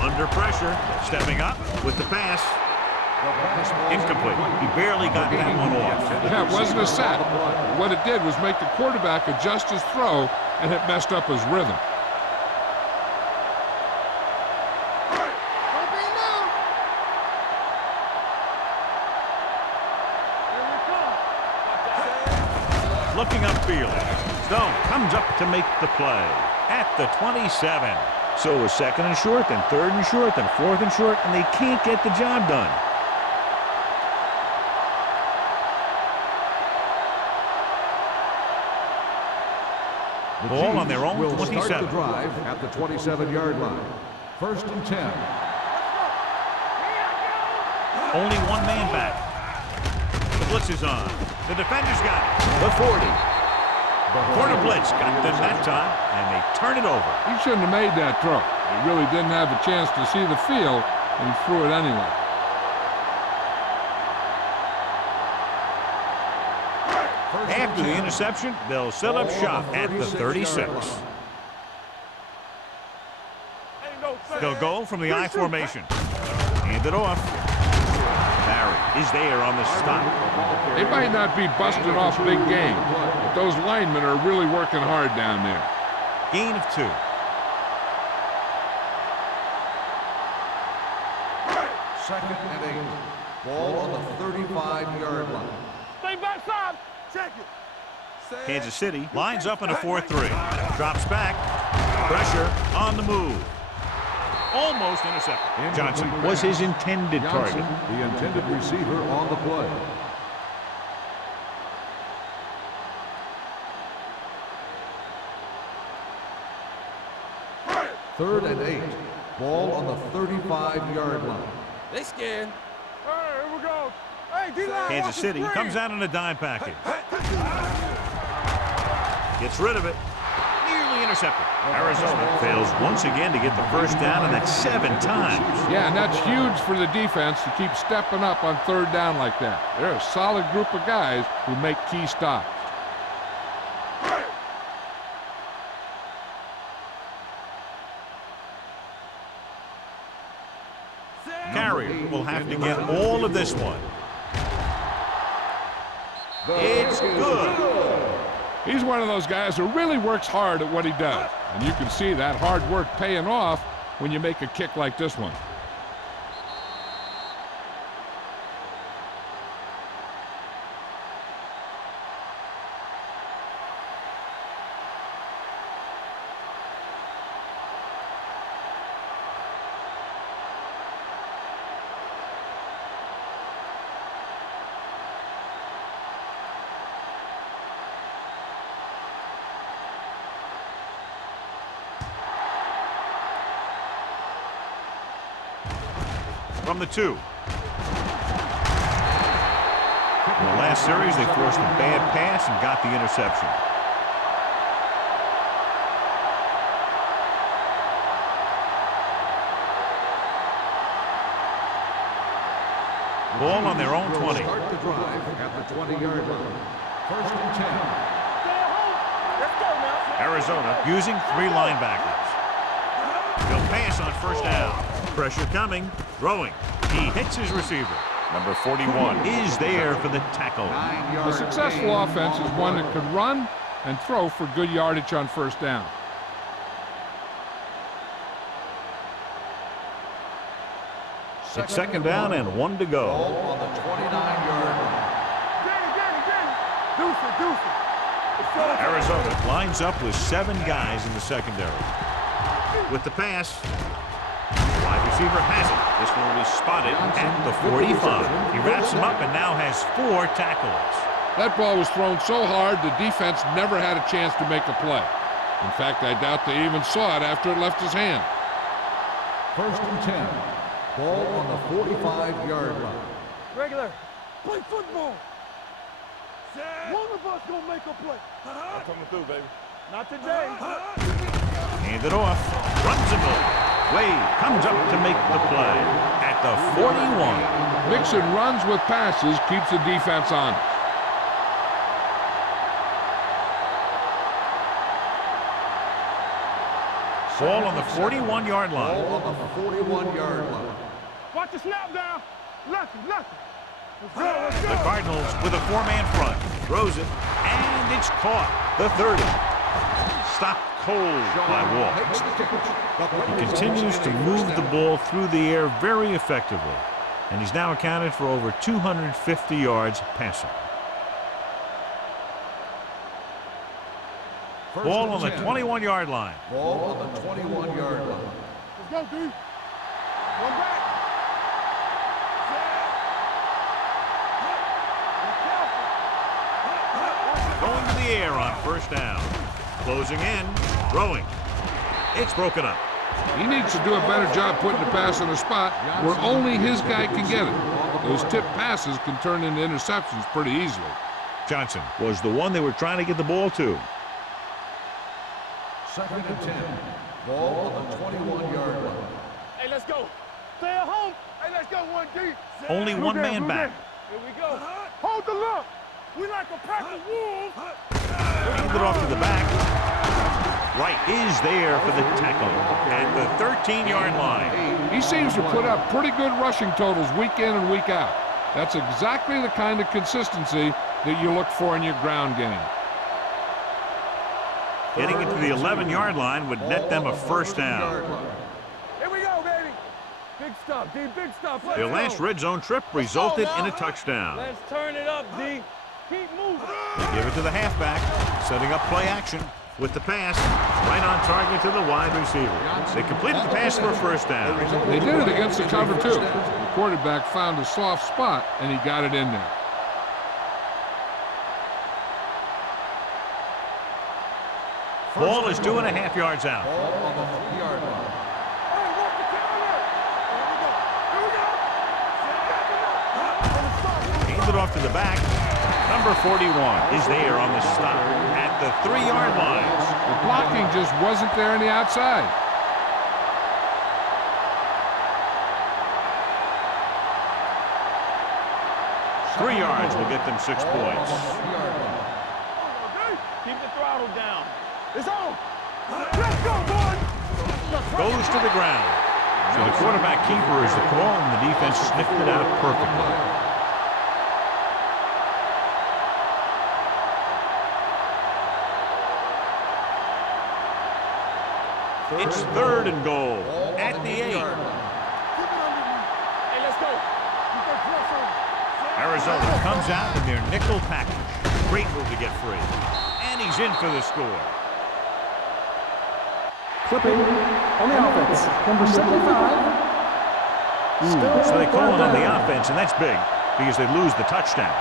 Under pressure. Stepping up with the pass. Incomplete. He barely got that one off. Yeah, it wasn't a sack. What it did was make the quarterback adjust his throw, and it messed up his rhythm. Looking upfield. Stone comes up to make the play at the 27. So a second and short, then third and short, then fourth and short, and they can't get the job done. The Ball on their Chiefs own will 27. start the drive at the 27-yard line. First and 10. Only one man back. The blitz is on. The defender's got it. The 40. Corner blitz got them that time, and they turn it over. He shouldn't have made that throw. He really didn't have a chance to see the field, and he threw it anyway. After the interception, they'll set up shop at the 36. They'll go from the I formation. Hand it off. Barry is there on the stop. They might not be busted off big game, but those linemen are really working hard down there. Gain of 2. Second and 8. Ball on the 35-yard line. Stay backside. Check it. Kansas City lines up in a 4-3. Drops back. Pressure on the move. Almost intercepted. Johnson was his intended target. The intended receiver on the play. Third and 8. Ball on the 35-yard line. They scared. Hey, here we go. Hey, D-line, Kansas City comes out in a dime package. Gets rid of it. Nearly intercepted. Arizona fails once again to get the first down, and that's 7 times. Yeah, and that's huge for the defense to keep stepping up on third down like that. They're a solid group of guys who make key stops. Carrier will have to get all of this one. It's good. He's one of those guys who really works hard at what he does. And you can see that hard work paying off when you make a kick like this one. From the 2. In the last series, they forced a bad pass and got the interception. Ball on their own 20. Start the drive at the 20-yard line. First and 10. Let's go now. Arizona using 3 linebackers. They'll pass on first down. Pressure coming. Throwing. He hits his receiver. Number 41 is there for the tackle. A successful offense is one that can run and throw for good yardage on first down. It's second down and 1 to go. Ball on the 29-yard line. Deuce it. Arizona lines up with 7 guys in the secondary. With the pass, the wide receiver has it. This one will be spotted at the 45. He wraps him up and now has 4 tackles. That ball was thrown so hard the defense never had a chance to make a play. In fact, I doubt they even saw it after it left his hand. First and 10. Ball on the 45-yard line. Regular. Play football. One of us gonna make a play. I'm coming through, baby. Not today. Hand it off. Runs him over. Wade comes up to make the play at the 41. Mixing runs with passes keeps the defense honest. Ball on the 41-yard line. Ball on the 41-yard line. Watch the snap down. Left. The Cardinals with a 4-man front. Throws it, and it's caught. The 30. Stopped cold by Walt. He continues to move the ball through the air very effectively, and he's now accounted for over 250 yards passing. Ball on the 21-yard line. Ball on the 21-yard line. Let's go, D. One back. Going to the air on first down. Closing in. Throwing. It's broken up. He needs to do a better job putting the pass in a spot where only his guy can get it. Those tip passes can turn into interceptions pretty easily. Johnson was the one they were trying to get the ball to. Second and 10. Ball on the 21-yard line. Hey, let's go. Stay at home. Hey, let's go, 1D. Only one man back. Here we go. Hold the look. We like a pack of wolves. Hand it off to the back. Wright is there for the tackle at the 13-yard line. He seems to put up pretty good rushing totals week in and week out. That's exactly the kind of consistency that you look for in your ground game. Getting it to the 11-yard line would net them a first down. Here we go, baby. Big stop, D. Big stop. Their last red zone trip resulted in a touchdown. Let's turn it up, D. Keep moving. They give it to the halfback, setting up play action with the pass, right on target to the wide receiver. They completed the pass for a first down. They did it against the cover, too. The quarterback found a soft spot, and he got it in there. Ball is 2.5 yards out. Ball on the 3-yard line. off to the back. Number 41 is there on the stop at the 3-yard line. The blocking just wasn't there on the outside. Three yards will get them 6 points. Keep the throttle down. It's on. Let's go, boys. Goes to the ground. So the quarterback keeper is the call, and the defense sniffed it out perfectly. It's 3rd and goal at the 8. Hey, let's go. Arizona comes out in their nickel package. Great move to get free. And he's in for the score. Clipping on the offense. Number 75. So they call it on the offense, and that's big because they lose the touchdown.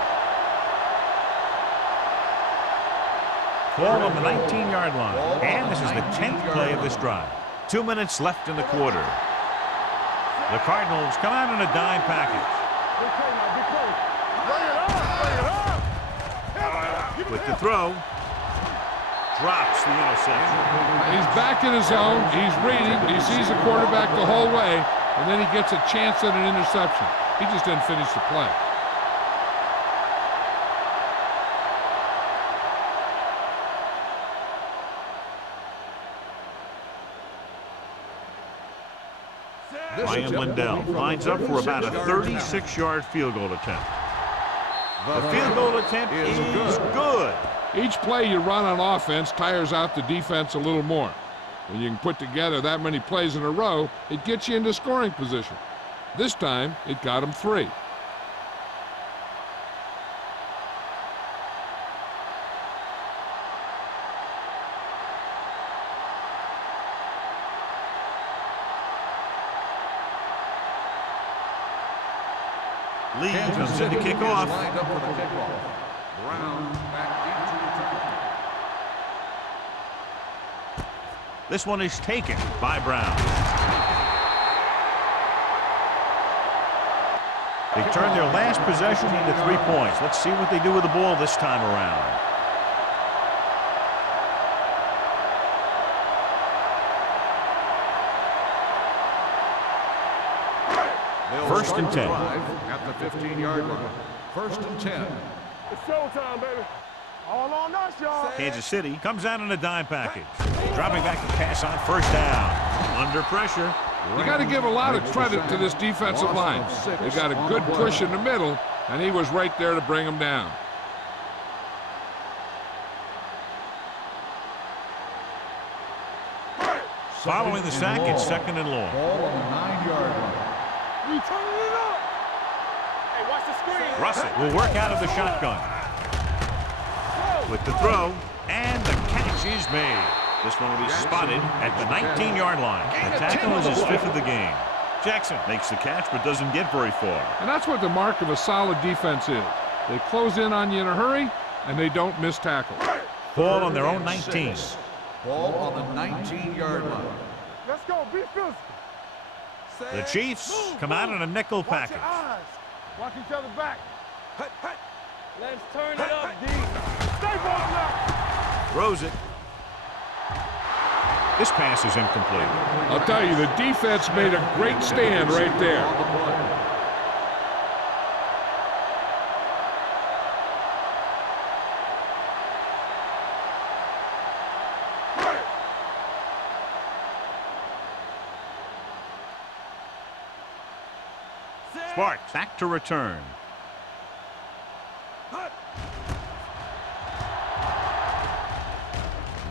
Ball on the 19-yard line. And this is the 10th play of this drive. 2 minutes left in the quarter. The Cardinals come out in a dime package. With the throw. Drops the interception. He's back in his zone. He's reading. He sees the quarterback the whole way, and then he gets a chance at an interception. He just didn't finish the play. Ryan Lindell lines up for about a 36-yard field goal attempt. The field goal attempt is good. Each play you run on offense tires out the defense a little more. When you can put together that many plays in a row, it gets you into scoring position. This time, it got him 3. Lee comes in to kick off. Lined up for the kickoff. Brown back into return. This one is taken by Brown. They turn their last possession into 3 points. Let's see what they do with the ball this time around. First and 10. At the 15-yard line. First and 10. It's showtime, baby. All on us, y'all. Kansas City comes out in a dime package. Dropping back to pass on first down. Under pressure. You got to give a lot of credit to this defensive line. They got a good push in the middle, and he was right there to bring them down. Following the sack, it's 2nd and long. Ball on the 9-yard line. We turning it up. Hey, watch the screen. Russell will work out of the shotgun. With the throw, and the catch is made. This one will be spotted at the 19-yard line. The tackle is his 5th of the game. Jackson makes the catch but doesn't get very far. And that's what the mark of a solid defense is. They close in on you in a hurry, and they don't miss tackles. Ball on their own 19. Ball on the 19-yard line. Let's go. Be physical. The Chiefs come out in a nickel Watch package. your eyes. Watch each other back. Let's turn it up, D. Stay ball now. Throws it. This pass is incomplete. I'll tell you, the defense made a great stand right there. Sparks back to return.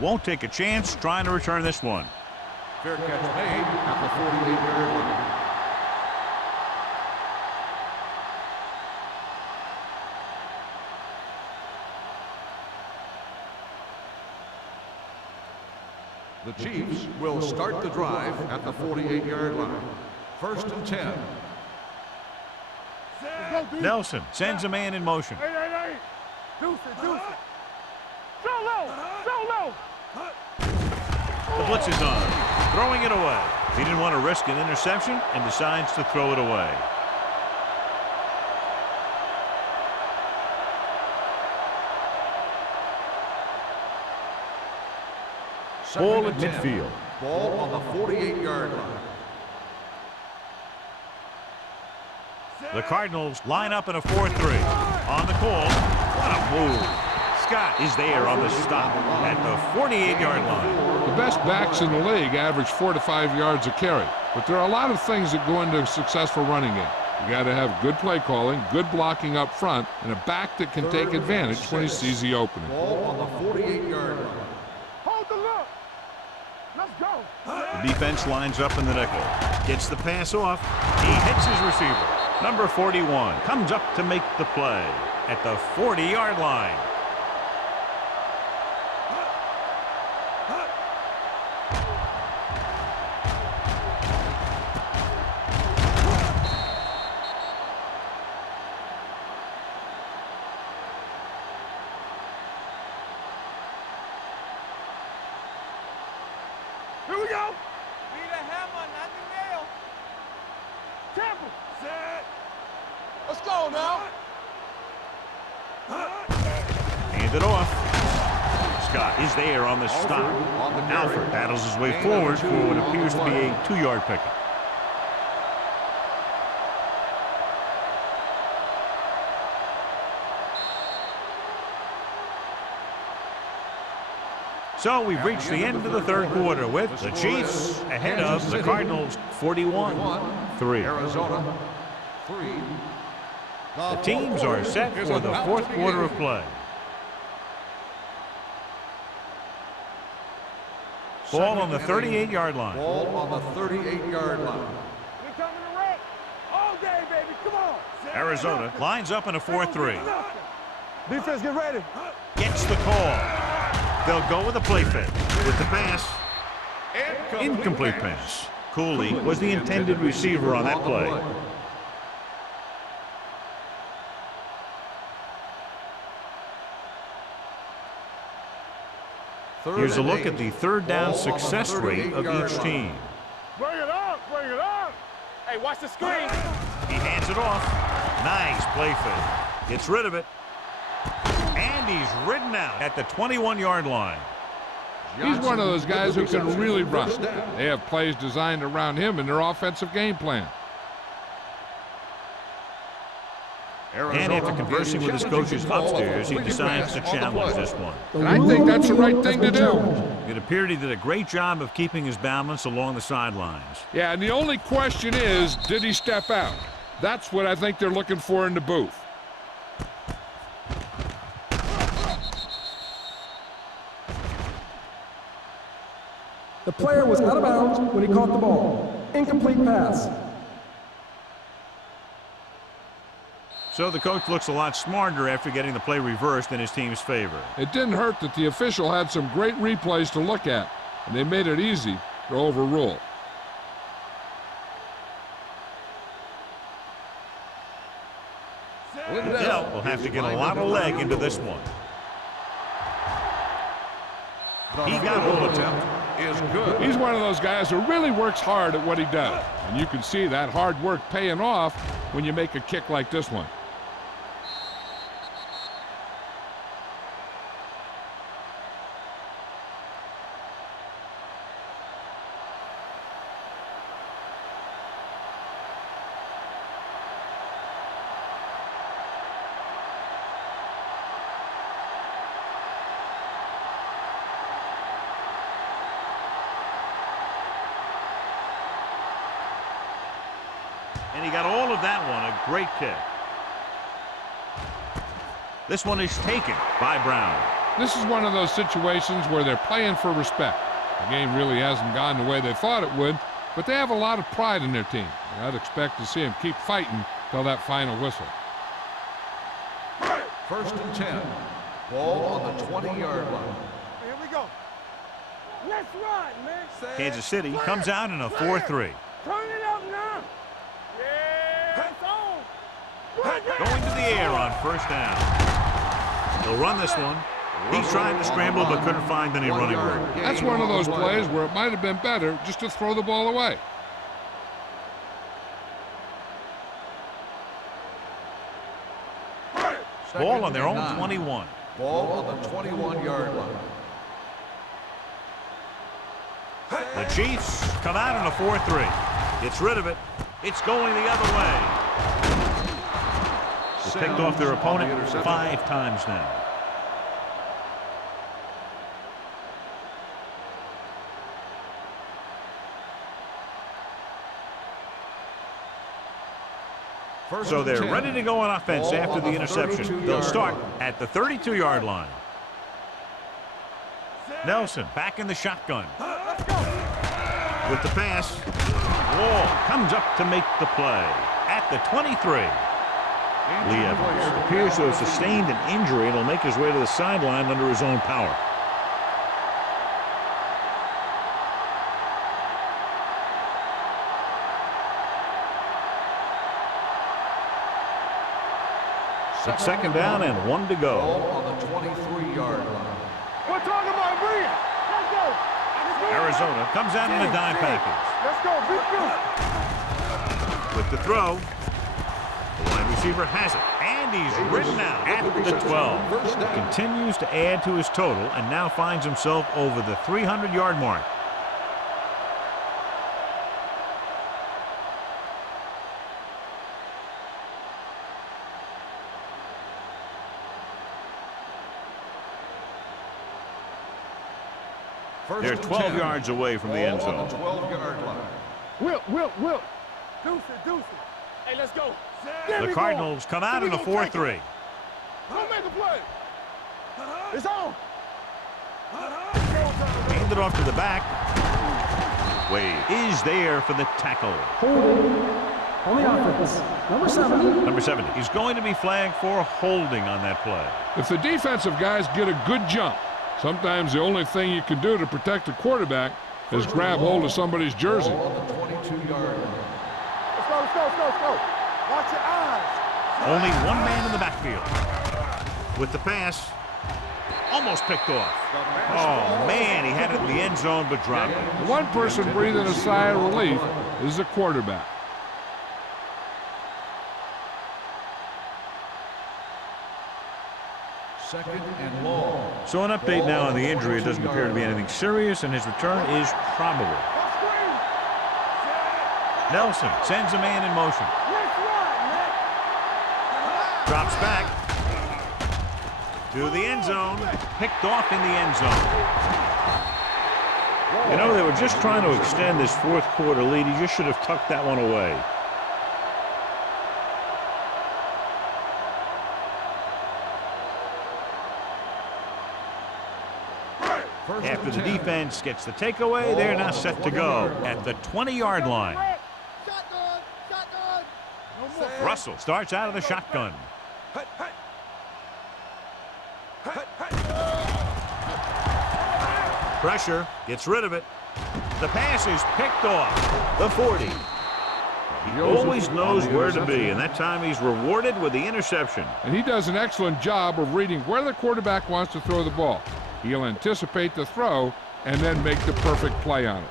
Won't take a chance trying to return this one. Fair catch made at the 48-yard line. The Chiefs will start the drive at the 48-yard line. First and 10. Nelson sends a man in motion. Hey. Deuce it. So low. The blitz is on. Throwing it away. He didn't want to risk an interception and decides to throw it away. Ball at and 10. midfield. Ball on the 48-yard line. The Cardinals line up in a 4-3. On the call. What a move. Scott is there on the stop at the 48-yard line. The best backs in the league average 4 to 5 yards a carry, but there are a lot of things that go into a successful running game. You got to have good play calling, good blocking up front, and a back that can take advantage when he sees the opening. Ball on the 48-yard line. Hold the look. Let's go. The defense lines up in the nickel. Gets the pass off. He hits his receiver. Number 41 comes up to make the play at the 40-yard line. Here we go. Need a hammer, not the nail. Temple. Set. Let's go now. Hand it off. Scott is there on the stop. Alford battles his way forward for what appears to be a 2-yard pickup. So we've reached the end of the third quarter with the Chiefs ahead of the Cardinals 41-3. Arizona 3. The teams are set for the fourth quarter of play. Ball on the 38-yard line. Ball on the 38-yard line. We coming to wreck. All day, baby. Come on. Arizona lines up in a 4-3. Defense, get ready. Gets the call. They'll go with a play fake. With the pass. Incomplete pass. Cooley was the intended receiver on that play. Here's a look at the third down success rate of each team. Bring it up. Bring it up. Hey, watch the screen. He hands it off. Nice play fake. Gets rid of it. And he's ridden out at the 21-yard line. He's one of those guys who can really run. They have plays designed around him in their offensive game plan. And after conversing with his coaches upstairs, he decides to challenge this one. And I think that's the right thing to do. It appeared he did a great job of keeping his balance along the sidelines. Yeah, and the only question is, did he step out? That's what I think they're looking for in the booth. The player was out of bounds when he caught the ball. Incomplete pass. So the coach looks a lot smarter after getting the play reversed in his team's favor. It didn't hurt that the official had some great replays to look at, and they made it easy to overrule. Lindell will have to get a lot of leg into this one. He got hold of him. Is good. He's one of those guys who really works hard at what he does, and you can see that hard work paying off when you make a kick like this one. And he got all of that one. A great kick. This one is taken by Brown. This is one of those situations where they're playing for respect. The game really hasn't gone the way they thought it would, but they have a lot of pride in their team. I'd expect to see them keep fighting till that final whistle. 1st and 10. Ball on the 20-yard line. Here we go. Let's run, man. Kansas City comes out in a 4-3. Turn it up now. Yeah, it's on. Going to the air on first down. They'll run this one. He's trying to scramble but couldn't find any running room. That's one of those plays where it might have been better just to throw the ball away. Ball on their own 21. Ball on the 21-yard line. The Chiefs come out in a 4-3. Gets rid of it. It's going the other way. They've picked off their opponent 5 times now. So they're ready to go on offense after the interception. They'll start at the 32-yard line. Nelson back in the shotgun. With the pass. Wall comes up to make the play at the 23. Lee Evans appears to have sustained an injury and will make his way to the sideline under his own power. It's second down and 1 to go. On the 23-yard line. We're talking about Bria. Let's go. Arizona comes out in a dime package. Let's go. With the throw, the wide receiver has it, and he's ridden out at the 12. Continues to add to his total and now finds himself over the 300-yard mark. They're 12 yards away from the end zone. On the 12-yard line. Whip. Deuce it. Hey, let's go. The Cardinals come out in a 4-3. Don't make a play. It's on. Hand it off to the back. Wade is there for the tackle. Holding on the offense. Number 70. Number 70. He's going to be flagged for holding on that play. If the defensive guys get a good jump, sometimes the only thing you can do to protect a quarterback is grab hold of somebody's jersey. On the 22-yard line. Let's go. Watch your eyes. Only one man in the backfield. With the pass. Almost picked off. Oh, man, he had it in the end zone but dropped it. One person breathing a sigh of relief is the quarterback. Second and long. So an update now on the injury. It doesn't appear to be anything serious, and his return is probable. Nelson sends a man in motion. Drops back to the end zone. Picked off in the end zone. You know, they were just trying to extend this fourth quarter lead. He just should have tucked that one away. After the defense gets the takeaway, they're now set to go at the 20-yard line. Russell starts out of the shotgun. Pressure, gets rid of it. The pass is picked off. The 40. He always knows where to be, and that time he's rewarded with the interception. And he does an excellent job of reading where the quarterback wants to throw the ball. He'll anticipate the throw and then make the perfect play on it.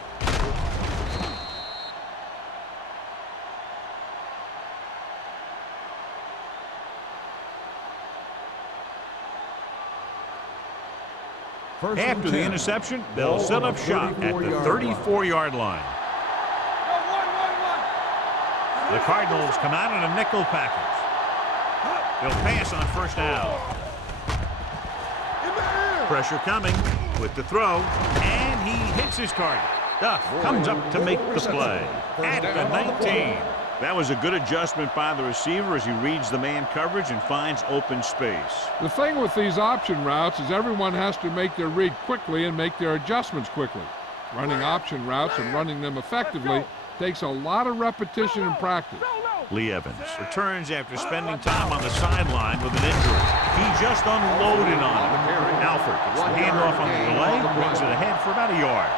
After the interception, they'll set up shop at the 34-yard line. The Cardinals come out in a nickel package. They'll pass on first down. Pressure coming with the throw, and he hits his target. Duff comes up to make the play at the 19. That was a good adjustment by the receiver as he reads the man coverage and finds open space. The thing with these option routes is everyone has to make their read quickly and make their adjustments quickly. Running option routes and running them effectively takes a lot of repetition and practice. Lee Evans returns after spending time on the sideline with an injury. He just unloaded on him. Alford gets the handoff on the delay, brings it ahead for about a yard.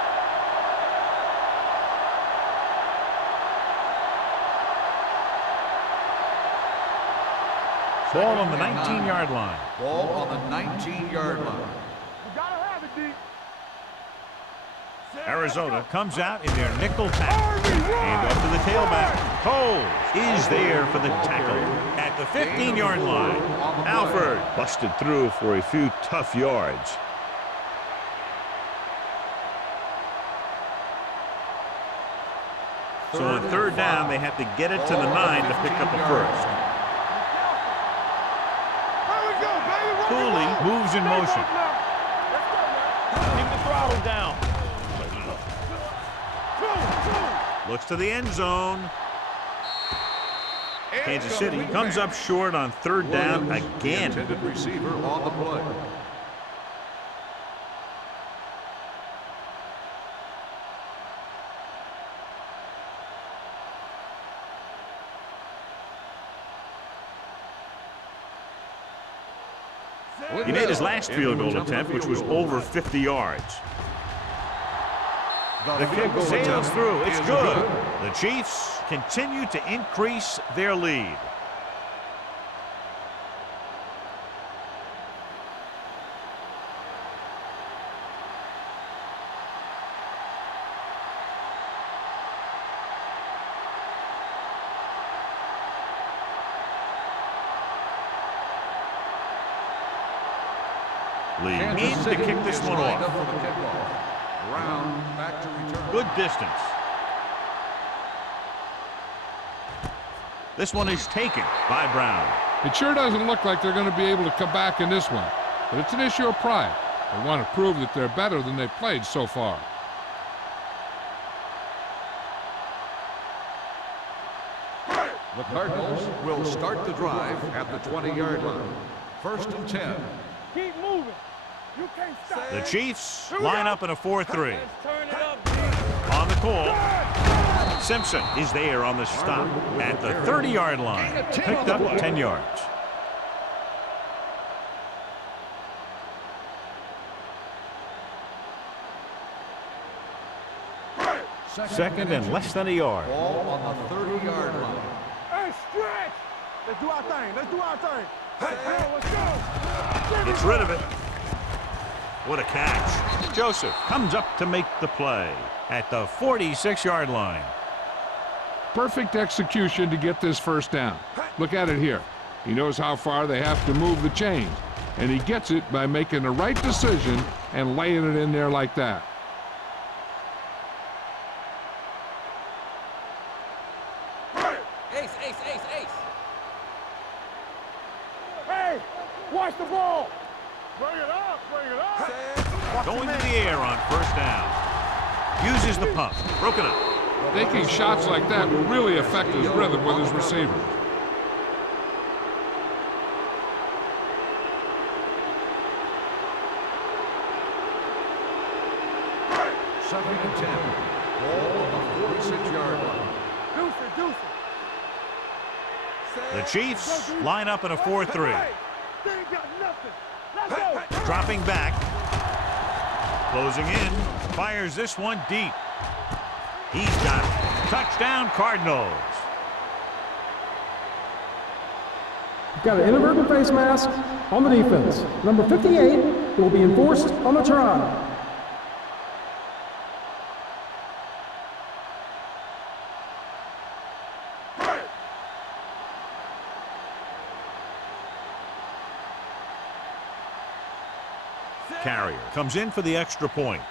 Ball on the 19-yard line. Ball on the 19-yard line. You gotta have it, D. Arizona comes out in their nickel tackle. And up to the tailback. Cole is there for the tackle at the 15-yard line. Alford busted through for a few tough yards. So on third down, they have to get it to the 9 to pick up a first. Cooley moves in motion. Keep the throttle down. Looks to the end zone. Kansas City comes up short on third down again. The intended receiver on the play. He made his last field goal attempt, which was over 50 yards. The kick sails through. It's good. The Chiefs continue to increase their lead. Lee in to kick this one off. Brown back to return. Good distance. This one is taken by Brown. It sure doesn't look like they're going to be able to come back in this one, but it's an issue of pride. They want to prove that they're better than they've played so far. The Cardinals will start the drive at the 20-yard line. 1st and 10. Keep moving. You can't stop. The Chiefs line up in a 4-3. Let's turn it up, D. On the call, Simpson is there on the stop at the 30-yard line. Picked up 10 yards. Second and less than a yard. Ball on the 30-yard line. Hey, stretch. Let's do our thing. Let's do our thing. Hey, let's go. Gets rid of it. What a catch. Joseph comes up to make the play at the 46-yard line. Perfect execution to get this first down. Look at it here. He knows how far they have to move the chains, and he gets it by making the right decision and laying it in there like that. Ace, ace, ace, ace. Hey, watch the ball. Bring it up, bring it up. Going to the air on first down. Uses the pump. Broken up. Taking shots like that will really affect his rhythm with his receivers. Second and 10. Ball on the 46-yard line. Deuce it, deuce it. The Chiefs line up in a 4-3. They ain't got nothing. Let's go. Dropping back. Closing in. Fires this one deep. He's got it. Touchdown, Cardinals. You've got an inadvertent face mask on the defense. Number 58 will be enforced on the try. Carrier comes in for the extra point.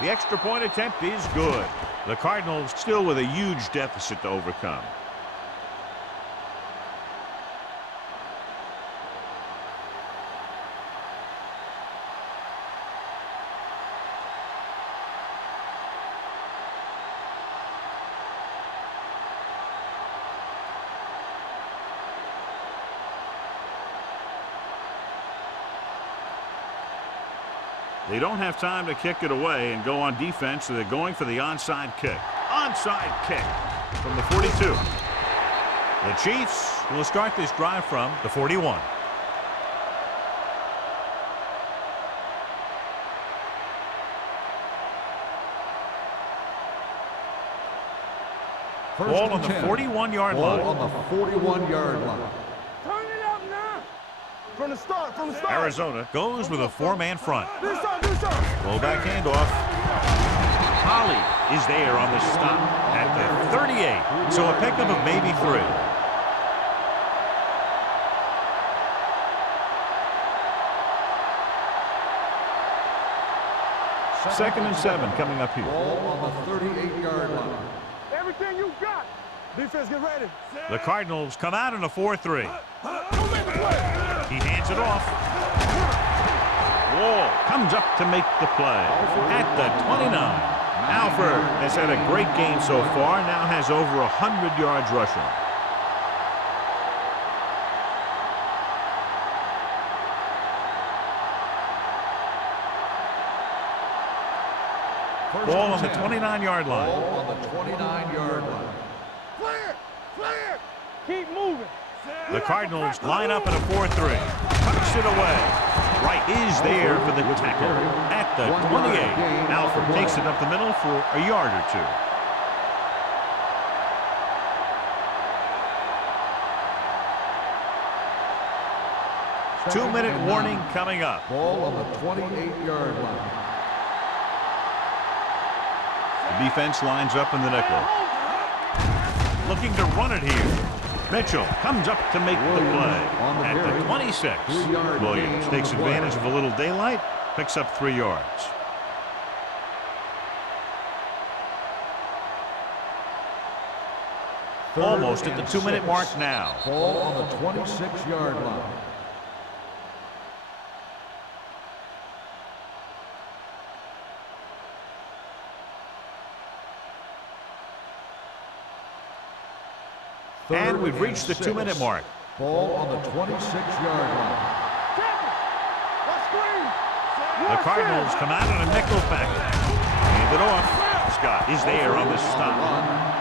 The extra point attempt is good. The Cardinals still with a huge deficit to overcome. They don't have time to kick it away and go on defense, so they're going for the onside kick. Onside kick from the 42. The Chiefs will start this drive from the 41. Ball on the 41-yard line. Ball on the 41-yard line. Turn it up now. From the start, from the start. Arizona goes with a four-man front. Do something, do something. Rollback handoff. Holly is there on the stop at the 38. So a pickup of maybe 3. 2nd and 7 coming up here. Ball on the 38-yard line. Everything you got. Defense, get ready. The Cardinals come out in a 4-3. Don't make the play. He hands it off. Wall comes up to make the play at the 29. Alford has had a great game so far, now has over 100 yards rushing. Ball on the 29-yard line. Ball on the 29-yard line. Clear. Clear. Keep moving. The Cardinals line up in a 4-3. Tucks it away. Wright is there for the tackle at the 28. Alford takes it up the middle for a yard or two. Two-minute warning coming up. Ball on the 28-yard line. The defense lines up in the nickel. Looking to run it here. Mitchell comes up to make the play at the 26. Williams takes advantage of a little daylight, picks up 3 yards. Almost at the 2-minute mark now. Ball on the 26-yard line. And we've reached the 2-minute mark. Ball on the 26-yard line. The Cardinals come out in a nickel package. Hand it off. Scott is there on the stop.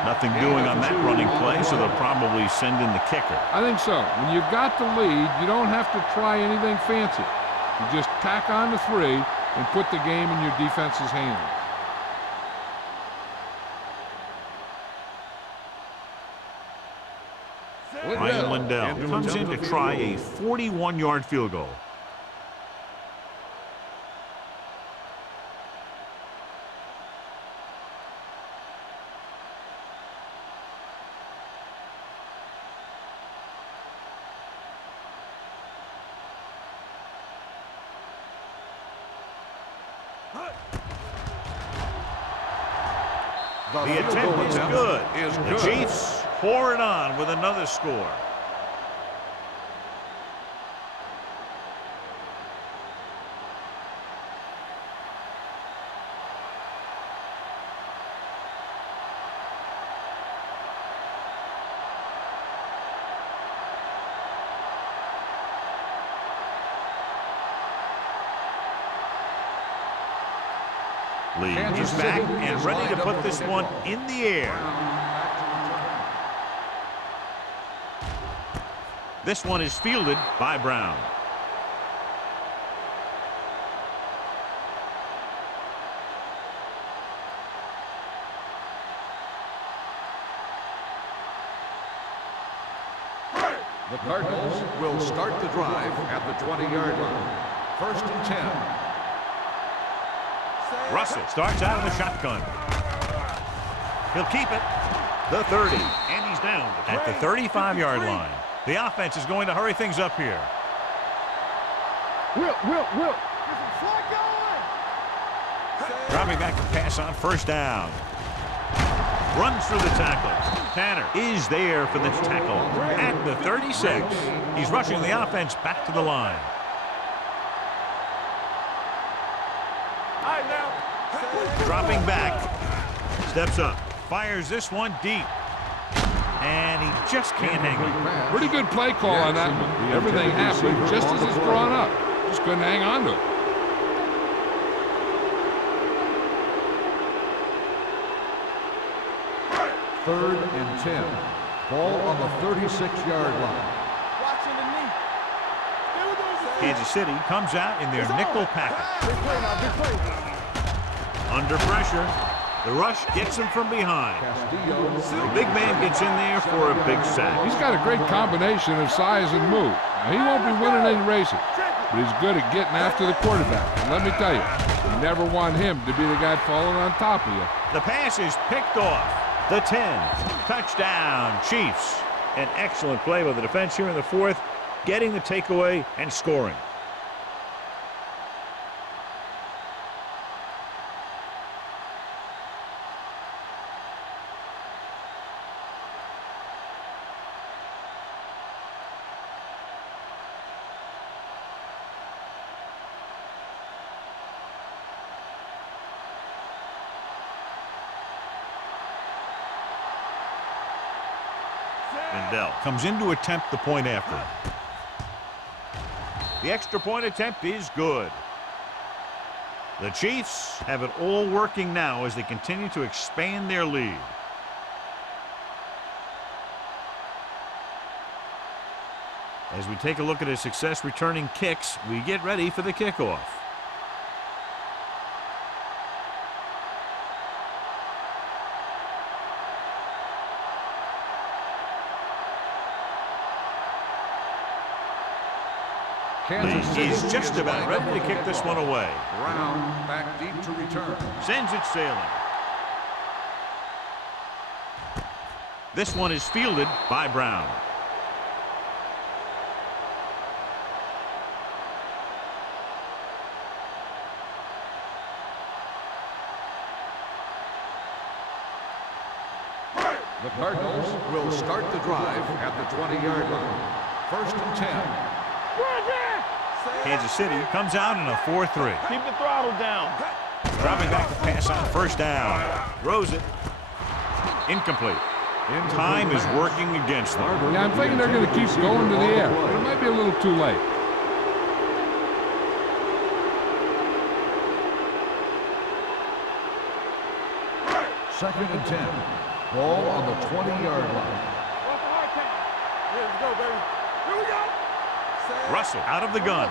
Nothing doing on that running play, so they'll probably send in the kicker. I think so. When you've got the lead, you don't have to try anything fancy. You just tack on the 3 and put the game in your defense's hands. Ryan Lindell comes in to try a 41-yard field goal. The attempt is good. The Chiefs pour it on with another score. Lee is back and ready to put this one in the air. This one is fielded by Brown. The Cardinals will start the drive at the 20-yard line. 1st and 10. Russell starts out in the shotgun. He'll keep it. The 30. And he's down at the 35-yard line. The offense is going to hurry things up here. Will. Dropping back to pass on 1st down. Runs through the tackle. Tanner is there for the tackle at the 36. He's rushing the offense back to the line. Dropping back. Steps up. Fires this one deep. And he just can't hang it. Pretty good play call on that one. Everything happened just as it's drawn up. Just couldn't hang on to it. Third and 10. Ball on the 36-yard line. Watching the knee. Kansas City comes out in their nickel package. Big play now, big play. Under pressure. The rush gets him from behind. The big man gets in there for a big sack. He's got a great combination of size and move. Now, he won't be winning any races, but he's good at getting after the quarterback. And let me tell you, you never want him to be the guy falling on top of you. The pass is picked off. The 10. Touchdown, Chiefs. An excellent play by the defense here in the 4th, getting the takeaway and scoring. Bendel comes in to attempt the point after. The extra point attempt is good. The Chiefs have it all working now as they continue to expand their lead. As we take a look at his success returning kicks, we get ready for the kickoff. He's just about ready to kick this one away. Brown back deep to return. Sends it sailing. This one is fielded by Brown. The Cardinals will start the drive at the 20-yard line. 1st and 10. Kansas City comes out in a 4-3. Keep the throttle down. Dropping back to pass on 1st down. Throws it. Incomplete. Time is working against them. Yeah, I'm thinking they're going to keep going to the air, but it might be a little too late. Second and 10. Ball on the 20-yard line. Let's go, baby. Here we go. Russell out of the gun.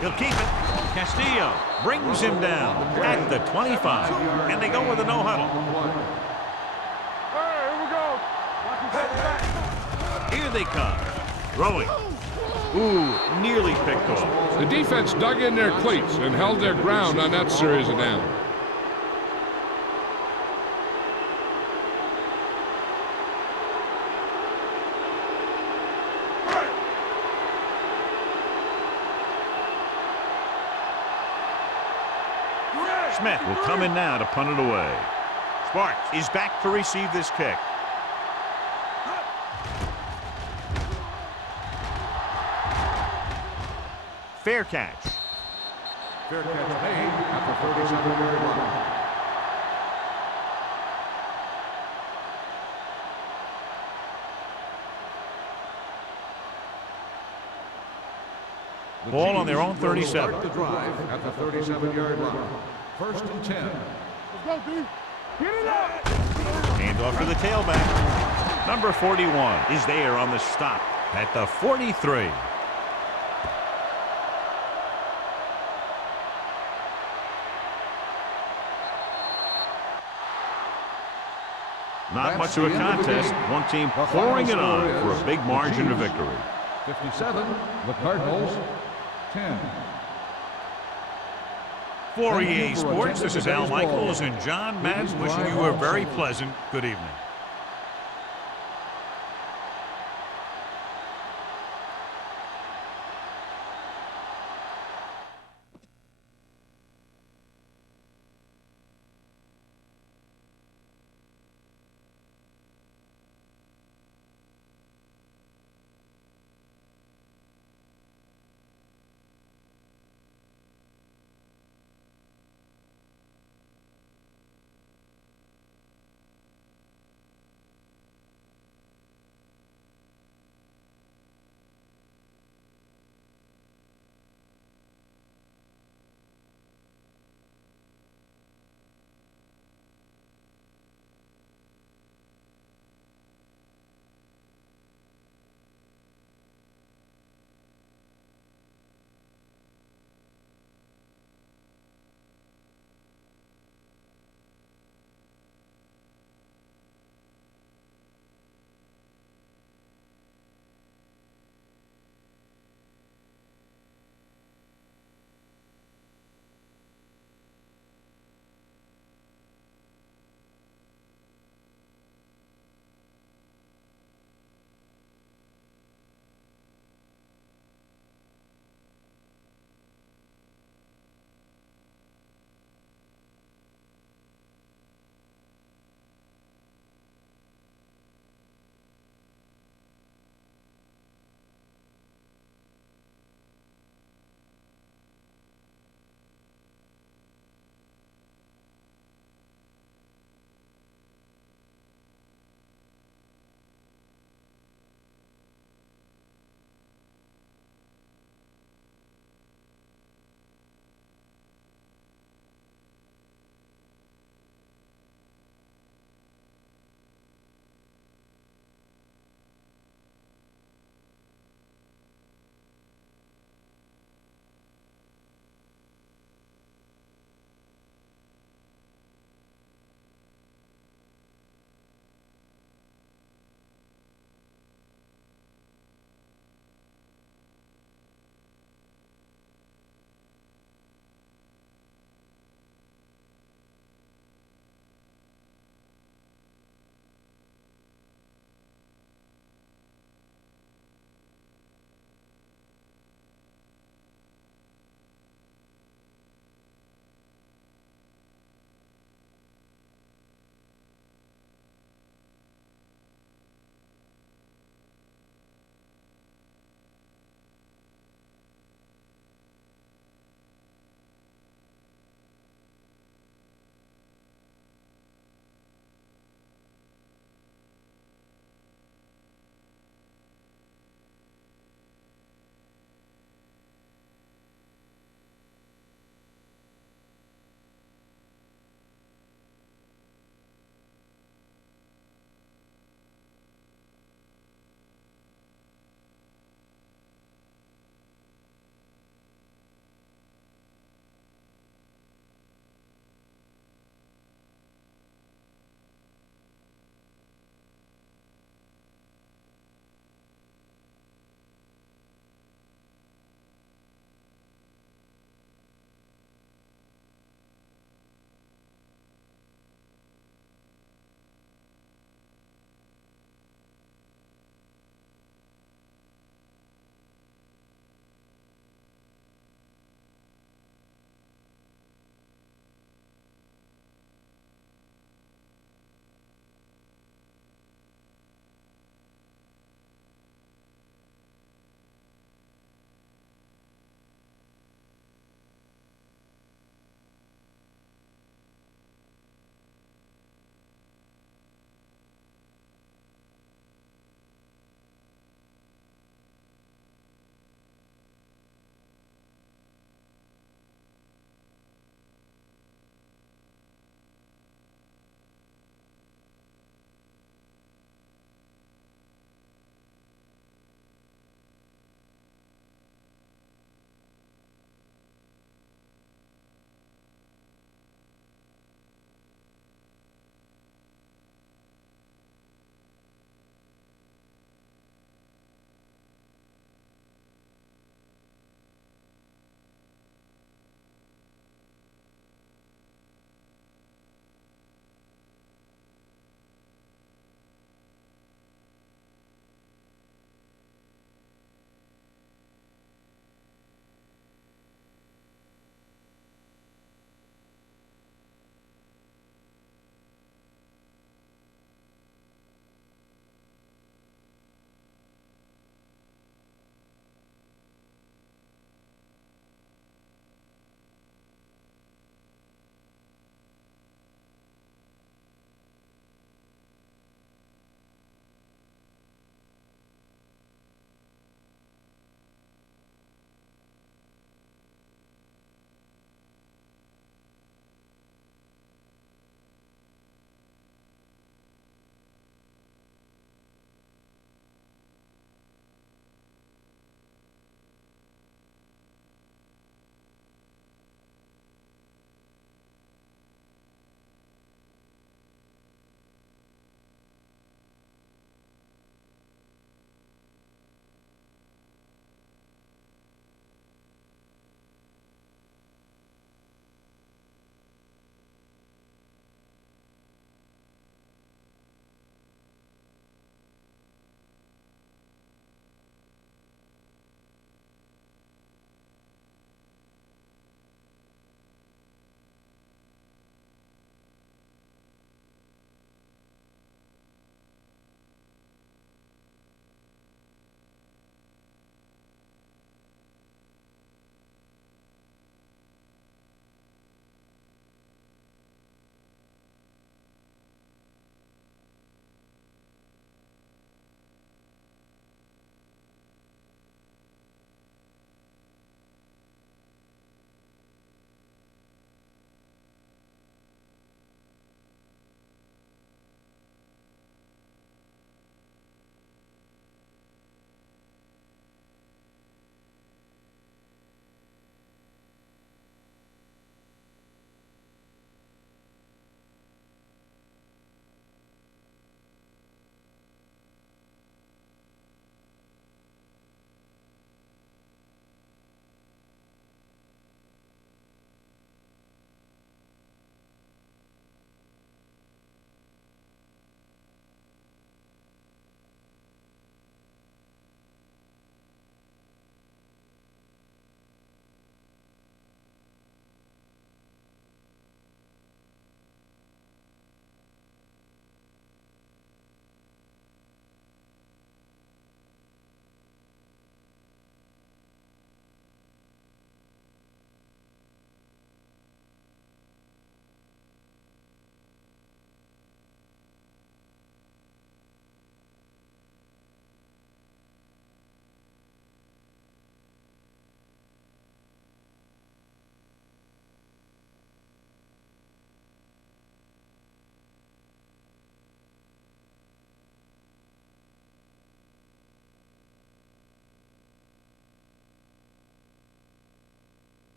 He'll keep it. Castillo brings him down at the 25. And they go with a no huddle. Here they come. Throwing. Ooh, nearly picked off. The defense dug in their cleats and held their ground on that series of downs. Smith will come in now to punt it away. Sparks is back to receive this kick. Fair catch. Fair catch made at the 37-yard line. Ball on their own Chiefs 37. will start the drive at the 37-yard line. 1st and 10. Let's go, D. Get it up. Hand off to the tailback. Number 41 is there on the stop at the 43. Not much of a contest. One team pouring it on for a big margin of victory. 57, the Cardinals, 10. For EA Sports, this is Al Michaels and John Madden wishing you a very pleasant good evening.